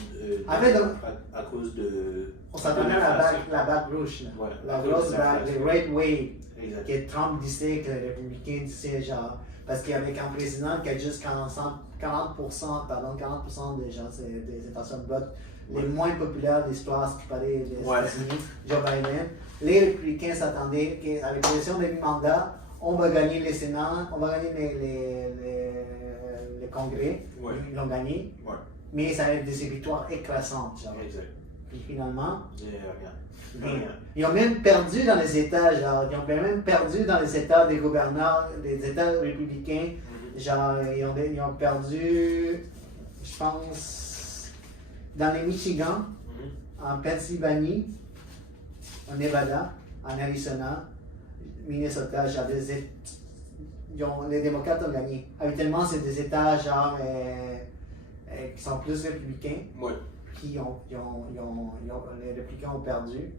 à cause de. On s'attendait à la bague rouge. Ouais, la grosse bague, le Red Wave. Exact. Que Trump disait, que les républicains disaient, genre. Parce qu'il y avait un président qui a juste 40% des gens des États-Unis votent. Les moins populaires de l'histoire, ce qui parlait des États-Unis, Joe Biden. Les républicains s'attendaient qu'avec l'élection des mi-mandats, on va gagner les Sénats, on va gagner les congrès. Ouais. Ils l'ont gagné. Ouais. Mais ça va être des victoires écrasantes. Genre. Exact. Puis finalement, rien. Ils ont même perdu dans les États, genre, ils ont même perdu dans les États des gouverneurs, des États républicains. Genre, ils ont perdu, je pense, dans les Michigan, en Pennsylvanie, en Nevada, en Arizona, Minnesota, genre les démocrates ont gagné. Habituellement, c'est des États genre qui sont plus républicains. Ouais. Puis les républicains ont perdu.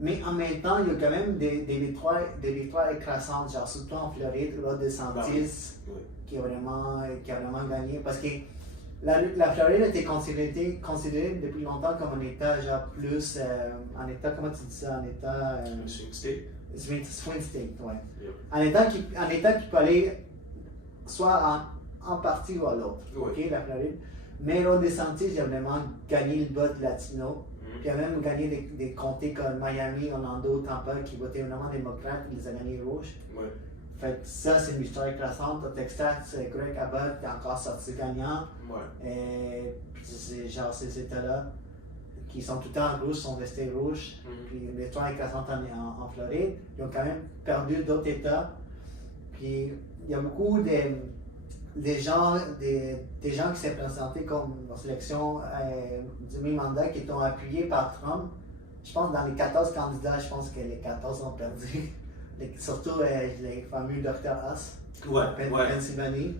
Mais en même temps, il y a quand même des victoires écrasantes, genre surtout en Floride, Ron DeSantis, qui a vraiment gagné. Parce que la Floride a été considérée depuis longtemps comme un État genre plus, un État, comment tu dis ça, un État... Swing state. Swing state, ouais. Yep. Un État qui peut aller soit en partie ou à l'autre, Ouais. ok, la Floride. Mais Ron DeSantis, il a vraiment gagné le vote latino. Puis il a même gagné des comtés comme Miami, Orlando, Tampa, qui votaient vraiment démocrates, il les a gagnés rouges. Ouais. Fait que ça, c'est une victoire écrasante. Au Texas, Greg Abbott est encore sorti gagnant. Ouais. Puis c'est genre ces États-là qui sont tout le temps rouges, sont restés rouges. Puis les Trump écrasantes en Floride, ils ont quand même perdu d'autres États. Puis il y a beaucoup des gens qui s'est présentés comme en sélection du mi-mandat qui ont appuyé par Trump. Je pense dans les 14 candidats, je pense que les 14 ont perdu. Surtout les fameux Dr. Haas, Pennsylvanie,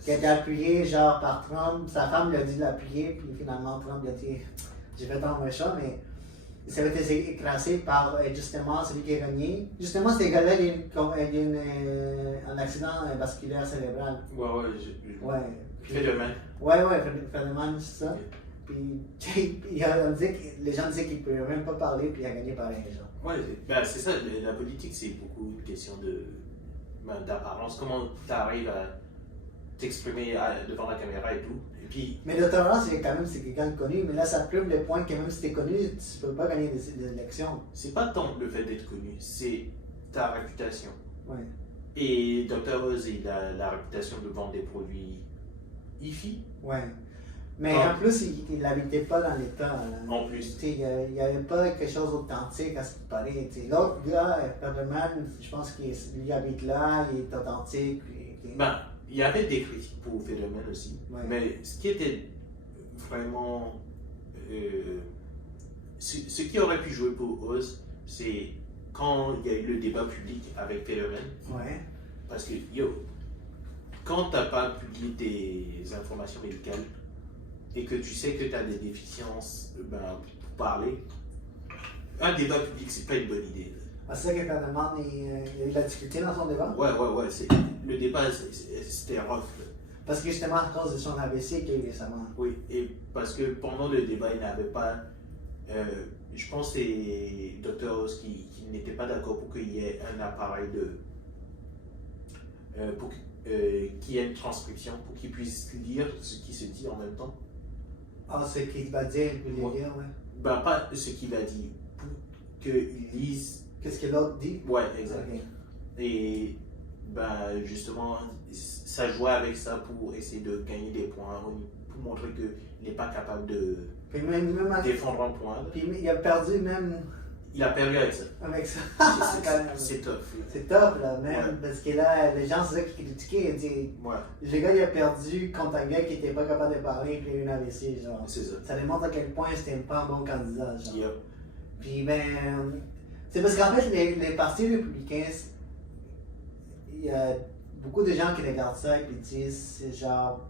qui a été appuyé genre par Trump. Sa femme lui a dit de l'appuyer, puis finalement Trump lui a dit j'ai fait un méchant, mais ça a été écrasé par justement celui qui est gagné. Justement, ces gars-là, il y a un accident vasculaire cérébral. Federman. Federman, c'est ça. Puis les gens disaient qu'il ne pouvait même pas parler, puis il a gagné pareil. C'est ça, la politique, c'est beaucoup une question d'apparence. Comment tu arrives à t'exprimer devant la caméra et tout. Et puis, mais le tolérance, c'est quelqu'un de connu, mais là, ça prouve le point que même si tu es connu, tu ne peux pas gagner des élections. C'est pas tant le fait d'être connu, c'est ta réputation. Ouais. Et Dr. Oz, il a la réputation de vendre des produits IFI. Ouais. Mais en plus, il n'habitait pas dans l'État. En plus. Il n'y avait pas quelque chose d'authentique à ce qui paraît. L'autre gars, Federman, je pense qu'il habite là, il est authentique. Il y avait des critiques pour Federman aussi. Ouais. Mais ce qui était vraiment. Ce qui aurait pu jouer pour Oz, c'est quand il y a eu le débat public avec Federman. Ouais. Parce que, quand tu n'as pas publié tes informations médicales, et que tu sais que tu as des déficiences pour parler, un débat public, c'est pas une bonne idée. C'est ça que Federman, il a eu de la difficulté dans son débat? Ouais. Le débat, c'était rough. Parce que justement, à cause de son AVC qu'il a eu récemment. Oui, et parce que pendant le débat, il n'avait pas. Je pense que c'est Dr. Oz qui n'était pas d'accord pour qu'il y ait un appareil qu'il y ait une transcription, pour qu'il puisse lire ce qui se dit en même temps. Ah, ce qu'il va dire, il peut lire, ouais. Pas ce qu'il a dit, pour qu'il lise. Qu'est-ce que l'autre dit? Ouais, exact. Okay. Et justement, ça jouait avec ça pour essayer de gagner des points, pour montrer qu'il n'est pas capable de défendre un point. Puis il a perdu même. Il a perdu avec ça. Avec ça. C'est tough. C'est tough, là, même. Parce que là, les gens, c'est ça qui critiquaient. Ils disaient, le gars, il a perdu contre un gars qui n'était pas capable de parler et qui a eu une AVC, genre. C'est ça. Ça démontre à quel point c'était pas un bon candidat, genre. Yep. Puis, c'est parce qu'en fait, les partis républicains, il y a beaucoup de gens qui regardent ça et qui disent, c'est genre.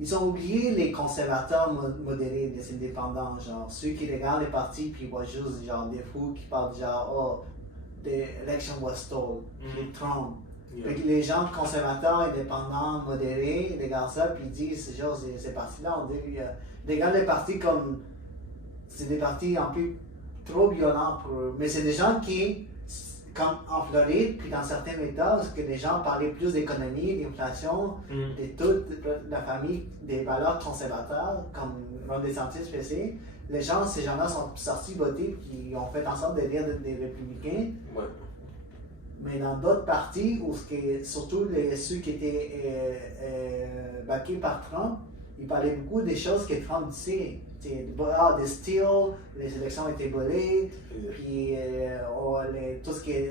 Ils ont oublié les conservateurs modérés, les indépendants, genre ceux qui regardent les partis puis ils voient juste genre des fous qui parlent genre oh, the election was stolen, Trump. Puis les gens conservateurs, indépendants, modérés, ils regardent ça puis ils disent genre ces partis-là, ils regardent les partis comme c'est des partis un peu trop violents pour eux. Mais c'est des gens qui, comme en Floride, puis dans certains États, où les gens parlaient plus d'économie, d'inflation, de toute la famille des valeurs conservateurs, comme Ron DeSantis faisait, ces gens-là sont sortis voter et ont fait en sorte de lire des républicains. Ouais. Mais dans d'autres partis, surtout ceux qui étaient backés par Trump, ils parlaient beaucoup des choses que Trump disait. Des steals, les élections étaient volées, puis tout ce qui est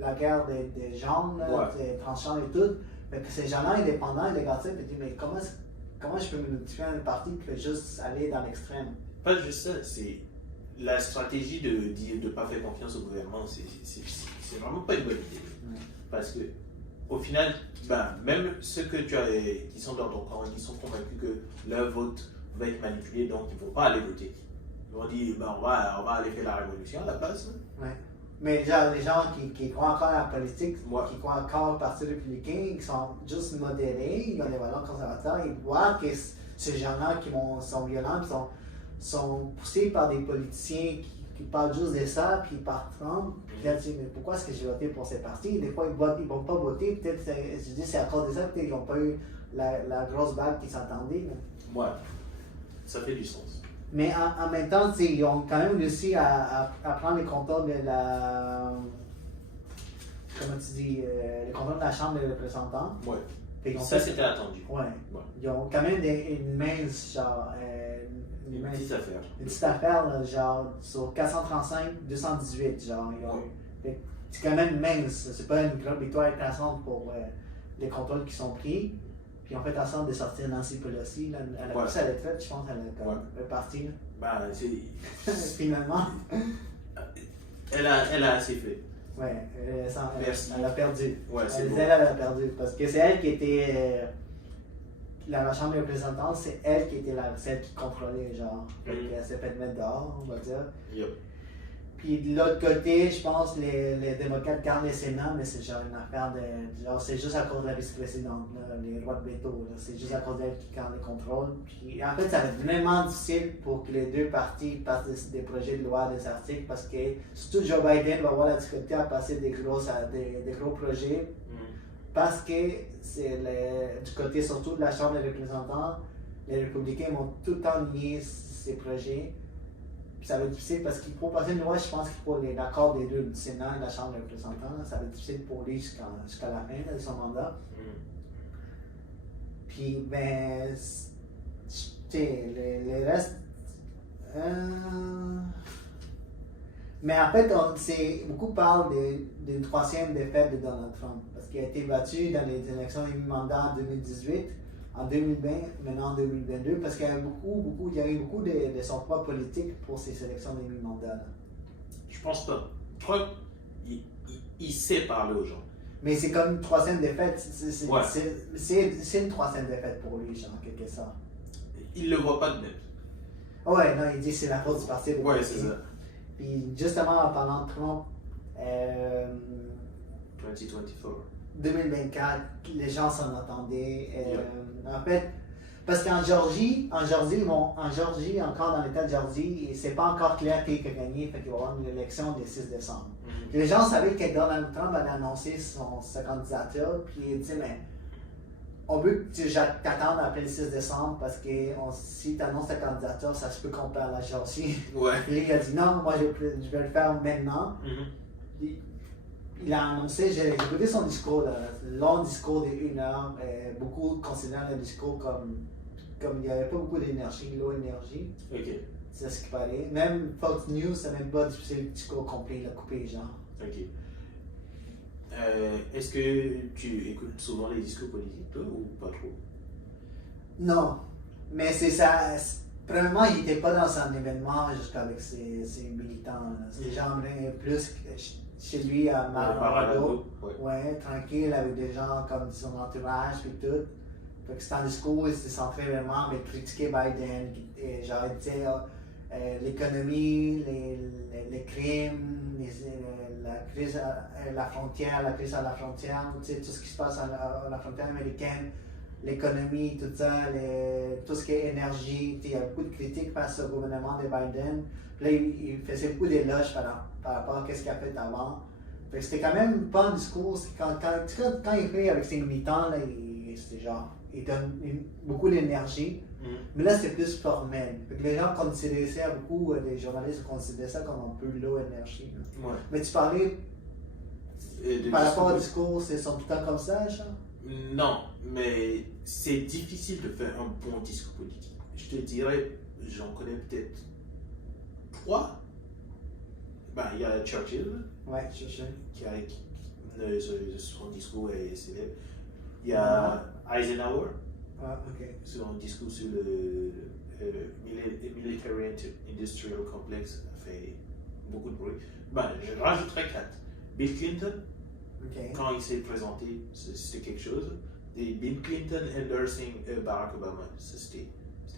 la guerre des gens, des tranchants et tout. Mais que ces gens-là indépendants, ils regardent ça et ils disent mais comment je peux me notifier un parti qui peut juste aller dans l'extrême? Pas juste ça, c'est la stratégie de ne pas faire confiance au gouvernement, c'est vraiment pas une bonne idée. Parce que au final, même ceux que qui sont dans ton camp, ils sont convaincus que leur vote va être manipulé, donc il ne faut pas aller voter. Ils vont dire, on va aller faire la révolution à la place. Ouais. Mais genre, les gens qui croient encore à la politique, qui croient encore au Parti républicain, qui sont juste modérés, ils ont des valeurs conservateurs, ils voient que ces gens-là qui sont violents, qui sont poussés par des politiciens qui parlent juste de ça, puis par Trump. Puis là, tu dis, mais pourquoi est-ce que j'ai voté pour ces partis? Des fois, ils ne vont pas voter, peut-être, je dis, c'est à cause de ça, peut-être qu'ils n'ont pas eu la grosse vague qui s'attendait. Ouais. Ça fait du sens. Mais en même temps, ils ont quand même réussi à prendre le contrôle de la. Comment tu dis? Le contrôle de la Chambre des représentants. Ouais. Ça, c'était attendu. Ouais. Ils ont quand même une mince Une petite affaire. Une petite affaire, là, genre, sur 435, 218, genre. C'est quand même mince. C'est pas une grande victoire intéressante pour les contrôles qui sont pris. Puis on fait en sorte de sortir Nancy Pelosi. Là, elle a pris sa retraite, je pense qu'elle est partie. Bah, Finalement. Elle a assez fait. Ouais, elle a perdu. Ouais, elle a perdu. Parce que c'est elle qui était. La Chambre des représentants, c'est elle qui était celle qui contrôlait, genre. Elle s'est fait mettre dehors, on va dire. Yep. Puis de l'autre côté, je pense que les démocrates gardent le Sénat, mais c'est genre une affaire de. Genre, c'est juste à cause de la vice-présidente, les droits de veto. C'est juste à cause d'elle qui garde le contrôle. Puis en fait, ça va être vraiment difficile pour que les deux partis passent des projets de loi, des articles, parce que surtout Joe Biden va avoir la difficulté à passer des gros projets. Parce que c'est du côté surtout de la Chambre des représentants, les républicains vont tout le temps nier ces projets. Puis ça va être difficile parce qu'il faut passer une loi, je pense qu'il faut l'accord des deux, du Sénat et de la Chambre des représentants. Ça va être difficile pour lui jusqu'à la fin de son mandat. Puis, ben, tu sais, les restes. Mais en fait, beaucoup parlent d'une troisième défaite de Donald Trump. Parce qu'il a été battu dans les élections de mi-mandat en 2018, en 2020, maintenant en 2022, parce qu'il y a eu beaucoup de son poids politique pour ces élections de mi-mandat. Je pense pas. Trump, il sait parler aux gens. Mais c'est comme une troisième défaite. C'est une troisième défaite pour lui, genre, en quelque sorte. Il le voit pas de même. Ouais, non, il dit que c'est la faute du Parti républicain. Ouais, c'est ça. Puis justement, en parlant de Trump, 2024. 2024, les gens s'en attendaient. En fait, parce qu'en Georgie, encore dans l'État de Georgie, c'est pas encore clair qui a gagné, fait qu'il va y avoir une élection le 6 décembre. Les gens savaient que Donald Trump allait annoncer sa candidature, puis il dit, mais on veut que tu t'attendes après le 6 décembre parce que si tu annonces ta candidature, ça se peut qu'on perd la Georgie. Ouais. Puis il a dit non, moi je vais le faire maintenant. Il a annoncé, j'ai écouté son discours, un long discours de 1 heure. Beaucoup considèrent le discours comme il n'y avait pas beaucoup d'énergie, low énergie. Ok. C'est ce qui paraît. Même Fox News, c'est même pas difficile le discours complet, il a coupé les gens. Ok. Est-ce que tu écoutes souvent les discours politiques, toi, ou pas trop? Non, mais c'est ça. Premièrement, il n'était pas dans son événement jusqu'avec ses militants. C'est genre plus chez lui à Mar-a-Lago. Ouais, tranquille, avec des gens comme son entourage et tout. Fait que c'est un discours, il s'est centré vraiment avec critiquer Biden, genre il disait l'économie, les crimes, la crise à la frontière, tout ce qui se passe à la frontière américaine, l'économie, tout ça, tout ce qui est énergie. Il y a beaucoup de critiques face au gouvernement de Biden. Puis là, il faisait beaucoup d'éloges par rapport à ce qu'il a fait avant. C'était quand même pas un discours. Quand il fait avec ses militants, c'était genre, il donne beaucoup d'énergie. Mais là, c'est plus formel. Les gens considéraient ça, beaucoup des journalistes considéraient ça comme un peu low énergie. Ouais. Mais tu parlais par rapport au discours, c'est tout le temps comme ça, genre? Non, mais c'est difficile de faire un bon discours politique. Je te dirais, j'en connais peut-être 3. Il y a Churchill. Ouais, Churchill. Son discours est célèbre. Il y a Eisenhower. Ah, ok. Son discours sur le Military Industrial Complex a fait beaucoup de bruit. Je rajouterais 4. Bill Clinton, quand il s'est présenté, c'était quelque chose. Et Bill Clinton endorsing Barack Obama, c'était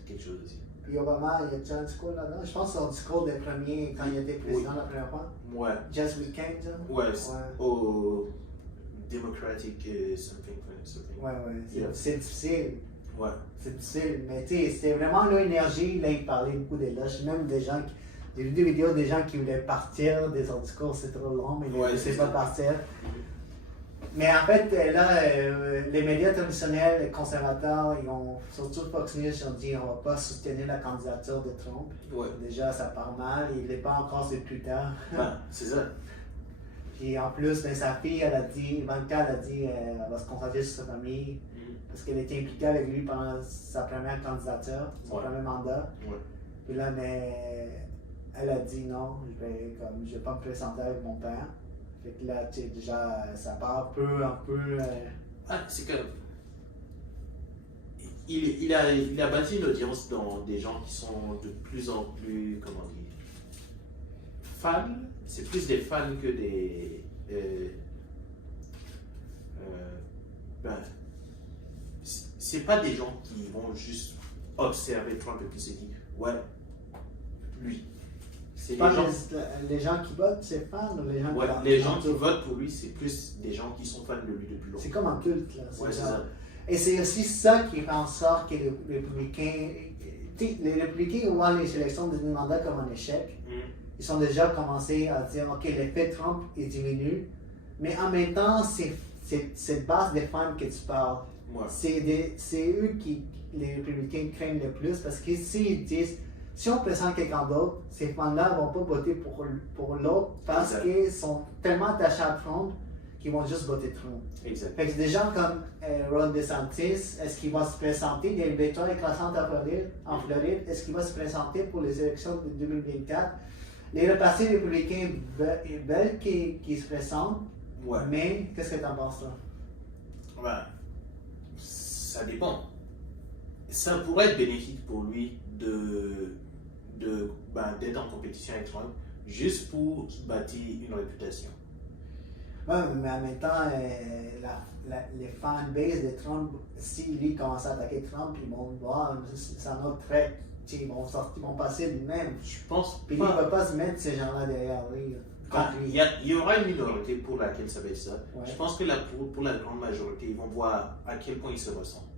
quelque chose aussi. Puis Obama, il y a déjà un discours là-dedans. Je pense que son discours des premiers, quand il était président la première fois. Ouais. Just Weekend, ça? Ouais. Au Democratic something. Ouais. C'est difficile. Ouais. C'est difficile. Mais tu sais, c'était vraiment l'énergie. Là, il parlait beaucoup d'éloges. Même des gens j'ai vu des vidéos des gens qui voulaient partir de son discours, c'est trop long, mais ils ne laissaient pas partir. Mais en fait, là, les médias traditionnels, les conservateurs, surtout Fox News, ils ont dit on ne va pas soutenir la candidature de Trump. Ouais. Déjà, ça part mal, il n'est pas encore, c'est plus tard. C'est ça. Puis en plus, sa fille, Ivanka, elle a dit elle va se concentrer sur sa famille, parce qu'elle était impliquée avec lui pendant sa première candidature, son premier mandat. Ouais. Puis là, mais elle a dit non, je vais pas me présenter avec mon père. Fait que là, tu sais, déjà, ça part un peu. Ah, c'est que. Il a bâti une audience dans des gens qui sont de plus en plus, comment dire, fans. C'est plus des fans que des. Ben, c'est pas des gens qui vont juste observer Trump et puis se dire, ouais, lui. C'est Pas les gens qui votent, c'est fans ou les gens ouais, qui les gens qui votent pour lui, c'est plus des gens qui sont fans de lui depuis longtemps. C'est comme un culte, là. Ouais, c'est ça. Et c'est aussi ça qui fait en sorte que les républicains. Les républicains voient les élections de mandat comme un échec. Ils sont déjà commencé à dire ok, l'effet Trump est diminue. Mais en même temps, c'est cette base des fans que tu parles. Ouais. C'est eux qui les républicains craignent le plus parce que s'ils disent si on présente quelqu'un d'autre, ces fans-là ne vont pas voter pour l'autre parce qu'ils sont tellement attachés à Trump qu'ils vont juste voter Trump. Exact. Fait que des gens comme Ron DeSantis, est-ce qu'il va se présenter? Il y a une victoire écrasante en Floride. Est-ce qu'il va se présenter pour les élections de 2024? Les partis républicains veulent qu'il se présente, ouais. Mais qu'est-ce que tu en penses là? Ouais. Ça dépend. Ça pourrait être bénéfique pour lui d'être en compétition avec Trump juste pour bâtir une réputation. Ouais, mais en même temps, les fanbases de Trump, si lui commence à attaquer Trump, ils vont voir, c'est un autre trait. Ils vont passer lui-même. Je pense puis pas. Lui, il ne va pas se mettre ces gens-là derrière lui. Il y aura une minorité pour laquelle ça va être ça. Ouais. Je pense que pour la grande majorité, ils vont voir à quel point ils se ressentent.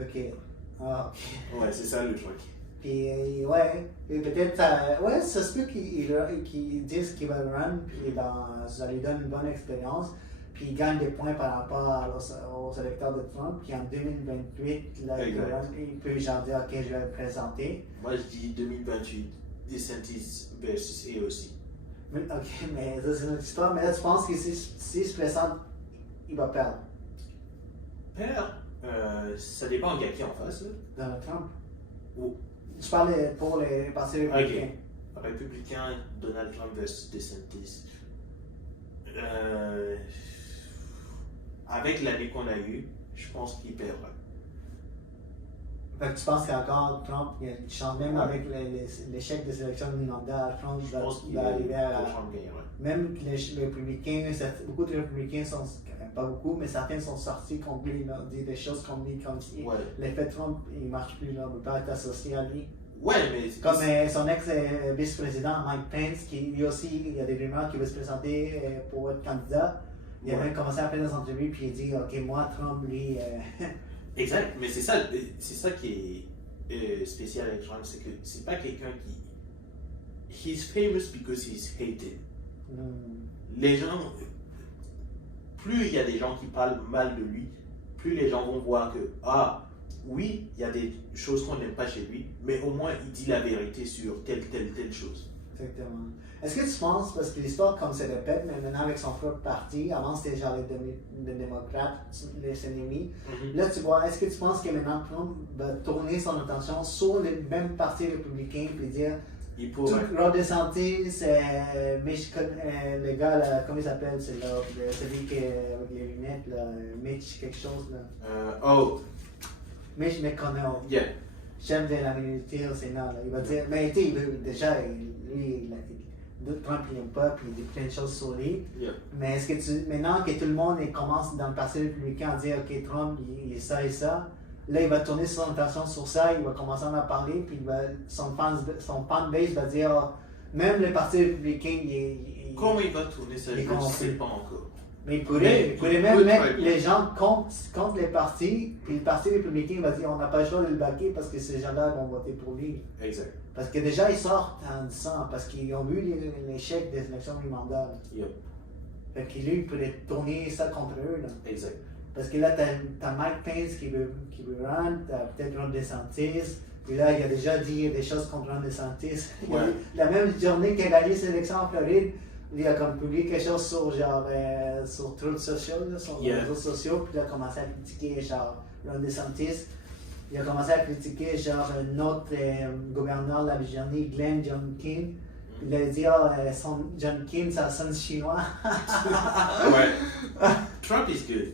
Ok. Ah, ok. Ouais, c'est ça le truc. Puis, ouais, et peut-être, ouais, ça se peut qu'ils disent qu'ils veulent run, puis ça lui donne une bonne expérience, puis ils gagnent des points par rapport aux électeurs de Trump, puis en 2028, là, il peut genre dire, ok, je vais me présenter. Moi, je dis 2028, DeSantis versus AOC. Ok, mais ça, c'est une autre histoire, mais là, tu penses que s'il se présente, il va perdre? Perdre? Ça dépend de qui en face, là. Donald Trump? Oh. Je parlais pour les partis républicains. Ok. Républicain, Donald Trump versus DeSantis. Avec l'année qu'on a eue, je pense qu'il perdra. Fait que tu penses qu'encore Trump, il change même avec l'échec des élections du mandat, Trump va arriver à. Même les républicains, beaucoup de républicains sont, pas beaucoup, mais certains sont sortis contre lui, ils ont dit des choses comme lui, comme si l'effet Trump, il ne marche plus, là, on ne peut pas être associé à lui. Ouais, mais. Comme son ex-vice-président Mike Pence, qui lui aussi, il y a des rumeurs qu'il veut se présenter pour être candidat. Il a même commencé à faire des entrevues, puis il dit ok, moi, Trump, lui. Exact, mais c'est ça qui est spécial avec Trump, c'est que c'est pas quelqu'un qui. He's famous because he's hated. Les gens. Plus il y a des gens qui parlent mal de lui, plus les gens vont voir que, oui, il y a des choses qu'on n'aime pas chez lui, mais au moins il dit la vérité sur telle chose. Exactement. Est-ce que tu penses, parce que l'histoire comme se répète, mais maintenant avec son propre parti, avant c'était genre les démocrates, les ennemis, là tu vois, est-ce que tu penses que maintenant Trump va tourner son attention sur le même parti républicain et dire Ron DeSantis, le gars, là, comment il s'appelle, c'est celui qui avec les lunettes, là, Mitch quelque chose là. Mitch McConnell. Yeah. Chef de la minorité au Sénat, là. Il va dire, mais tu sais, déjà, lui, Trump il n'aime pas, puis il dit plein de choses sur lui. Yeah. Mais est-ce que maintenant que tout le monde commence dans le parti républicain à dire, ok, Trump, il est ça et ça, là, il va tourner son attention sur ça, il va commencer à en parler, puis son fanbase va dire, même le parti républicain, comment il va tourner ça, je ne sais pas encore. Mais il pourrait même mettre les gens contre les partis, puis le parti républicain va dire on n'a pas le choix de le baquer parce que ces gens-là vont voter pour lui. Exact. Parce que déjà ils sortent en disant, parce qu'ils ont vu l'échec des élections du mandat. Yep. Fait que lui, il pourrait tourner ça contre eux. Là. Exact. Parce que là, t'as Mike Pence qui veut run, t'as peut-être Ron DeSantis, puis là, il a déjà dit des choses contre Ron DeSantis. Ouais. La même journée qu'il a gagné ses élections en Floride, il a comme publié quelque chose sur Truth Social, sur les réseaux sociaux, puis il a commencé à critiquer genre Ron DeSantis. il a commencé à critiquer genre un autre gouverneur de la Virginie, Glenn Youngkin. Il a dit, John King, ça sonne chinois. Ouais. Trump is good.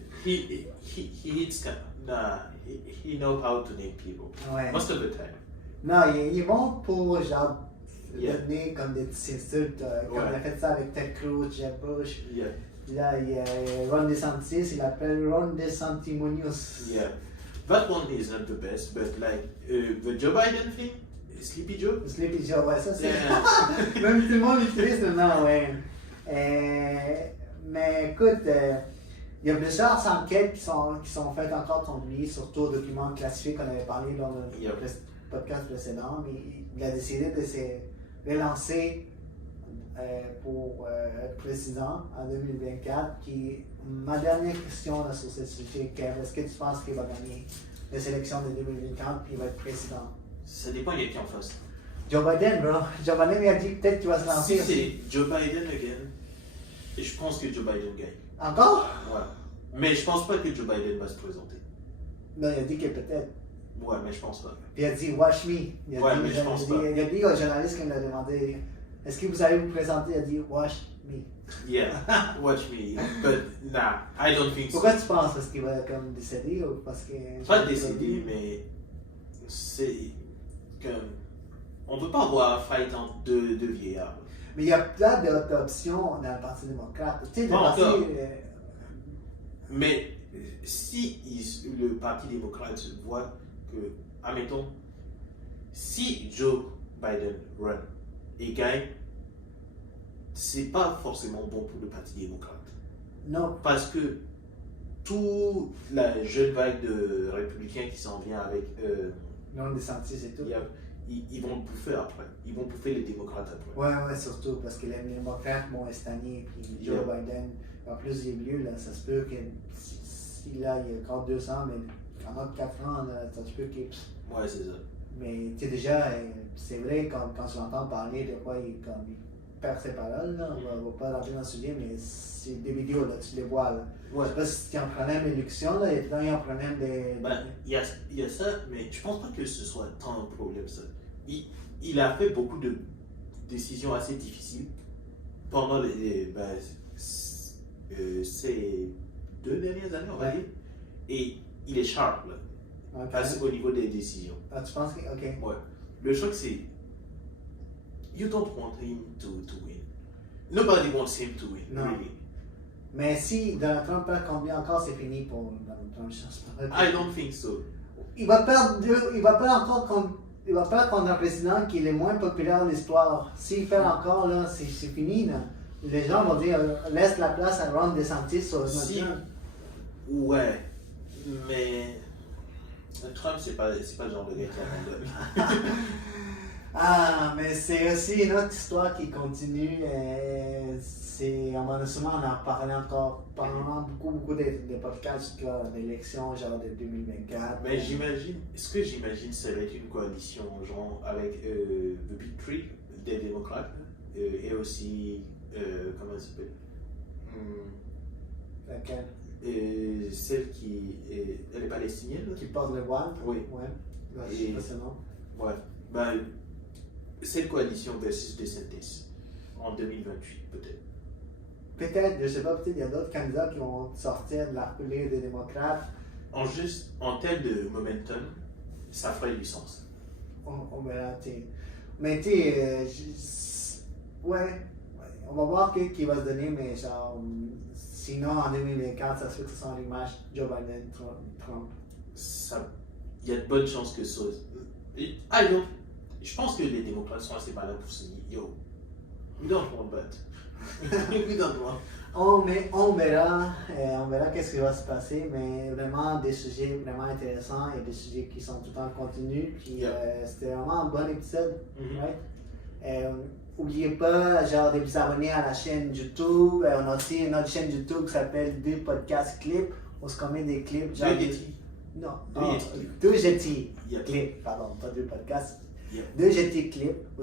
He knows how to name people. Ouais. Most of the time. Non, il est bon pour genre Yeah. donner comme des petits insultes, comme il a fait ça avec Ted Cruz, Jeb Bush. Yeah. Là, il y a Ron DeSantis, il l'appelle Ron DeSantimonious. Yeah. That one is not the best, but like the Joe Biden thing, Sleepy Joe. Sleepy Joe, ouais, ça c'est. Yeah. Même tout le monde l'utilise maintenant, ouais. Mais écoute, il y a plusieurs enquêtes qui sont faites encore contre lui, surtout aux documents classifiés qu'on avait parlé dans le Yeah. podcast précédent. Mais il a décidé de se relancer pour être président en 2024. Ma dernière question là, sur ce sujet, Kev, est-ce que tu penses qu'il va gagner les élections de 2024 et il va être président? Ça dépend, il y a qui en face. Joe Biden, bro. Joe Biden il a dit peut-être qu'il va se lancer Si aussi. c'est Joe Biden again, et je pense que Joe Biden gagne. Encore? Ouais. Mais je pense pas que Joe Biden va se présenter. Non, il a dit que peut-être. Ouais, mais je pense pas. Puis il a dit watch me. Il a Ouais, dit, mais je pense pas. Il a dit au journaliste qui me l'a demandé est-ce que vous allez vous présenter? Il a dit watch me. Yeah, watch me. But nah, I don't think so. Pourquoi tu penses? Parce qu'il va comme décéder ou parce que. Pas décédé, mais c'est comme. On peut pas avoir un fight entre deux vieillards. Mais il y a plein d'autres options dans le Parti démocrate. Tu sais, le Pas parti. encore. Mais si le Parti démocrate voit que, admettons, si Joe Biden run et gagne, c'est pas forcément bon pour le Parti démocrate. Non. Parce que toute la jeune vague de républicains qui s'en vient avec Non, des sentiers, c'est tout. ils vont bouffer après. Ils vont bouffer les démocrates après. Ouais, surtout parce que les démocrates vont estagner. Puis Joe Yeah. Biden, en plus, il est vieux, là, ça se peut que s'il a encore 2 ans, mais pendant 4 ans, là, ça se peut qu'il. Ouais, c'est ça. Mais tu sais, déjà, c'est vrai, quand je l'entends parler, des fois, il perd ses paroles. Là. On va pas rentrer dans le sujet, mais c'est des vidéos, là, tu les vois. Là. Ouais. Je sais pas si tu en problème d'élection, là, et il y a un problème de. Ben, il y a ça, mais je pense pas que ce soit tant un problème, ça. Il a fait beaucoup de décisions assez difficiles pendant ces 2 dernières années, on va dire. Et il est sharp, là, Okay. au niveau des décisions. Ah, tu penses que. Ok. Ouais. Le choc, c'est. You don't want him to win. Nobody wants him to win, Non. really. Mais si Donald Trump perd combien encore, c'est fini pour Donald Trump, je pense pas. I don't think so. Il va perdre contre un président qui est le moins populaire de l'histoire. S'il perd encore, là, c'est fini. Là. Les gens vont dire laisse la place à Ron DeSantis sur notre Si. terrain. Ouais. Mais. Trump, c'est pas le genre de gars qui abandonne. Ah, mais c'est aussi une autre histoire qui continue. Souvent, on en parlait encore pendant beaucoup de podcasts sur l'élection genre de 2024. Mais ce que j'imagine, ça va être une coalition genre avec The Big Three, des démocrates, et aussi, comment elle s'appelle? Laquelle? Celle elle est palestinienne. Qui porte le voile? Oui. Ouais. Je sais pas son nom. Ouais. Ben, cette coalition versus DeSantis en 2028, peut-être. Peut-être, je sais pas, peut-être il y a d'autres candidats qui vont sortir de la coulée des démocrates. En termes de momentum, ça ferait du sens. On verra, t'sais. Mais tu ouais, on va voir qui va se donner, mais genre, sinon en 2024, ça se fait que ce soit l'image Joe Biden, Trump. Il y a de bonnes chances que ça. Je pense que les démocrates sont assez malins pour se dire yo, we don't want that. We don't want. On verra qu'est-ce qui va se passer, mais vraiment des sujets vraiment intéressants et des sujets qui sont tout le temps continus. Puis Yeah. c'était vraiment un bon épisode. Mhm. Right? N'oubliez pas genre, de vous abonner à la chaîne YouTube. On a aussi une autre chaîne YouTube qui s'appelle 2 podcasts clips. On se met des clips. Genre, Deux Yeti. non, Deux Yeti. 2 Yeti Yep. clips, pardon, pas 2 podcasts. 2 GT clips où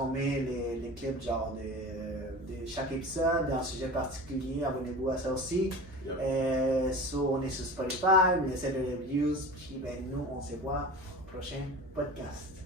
on met les clips genre de chaque épisode, d'un sujet particulier. Abonnez-vous à ça aussi. On est sur Spotify, on essaie de reviews. Puis ben, nous, on se voit au prochain podcast.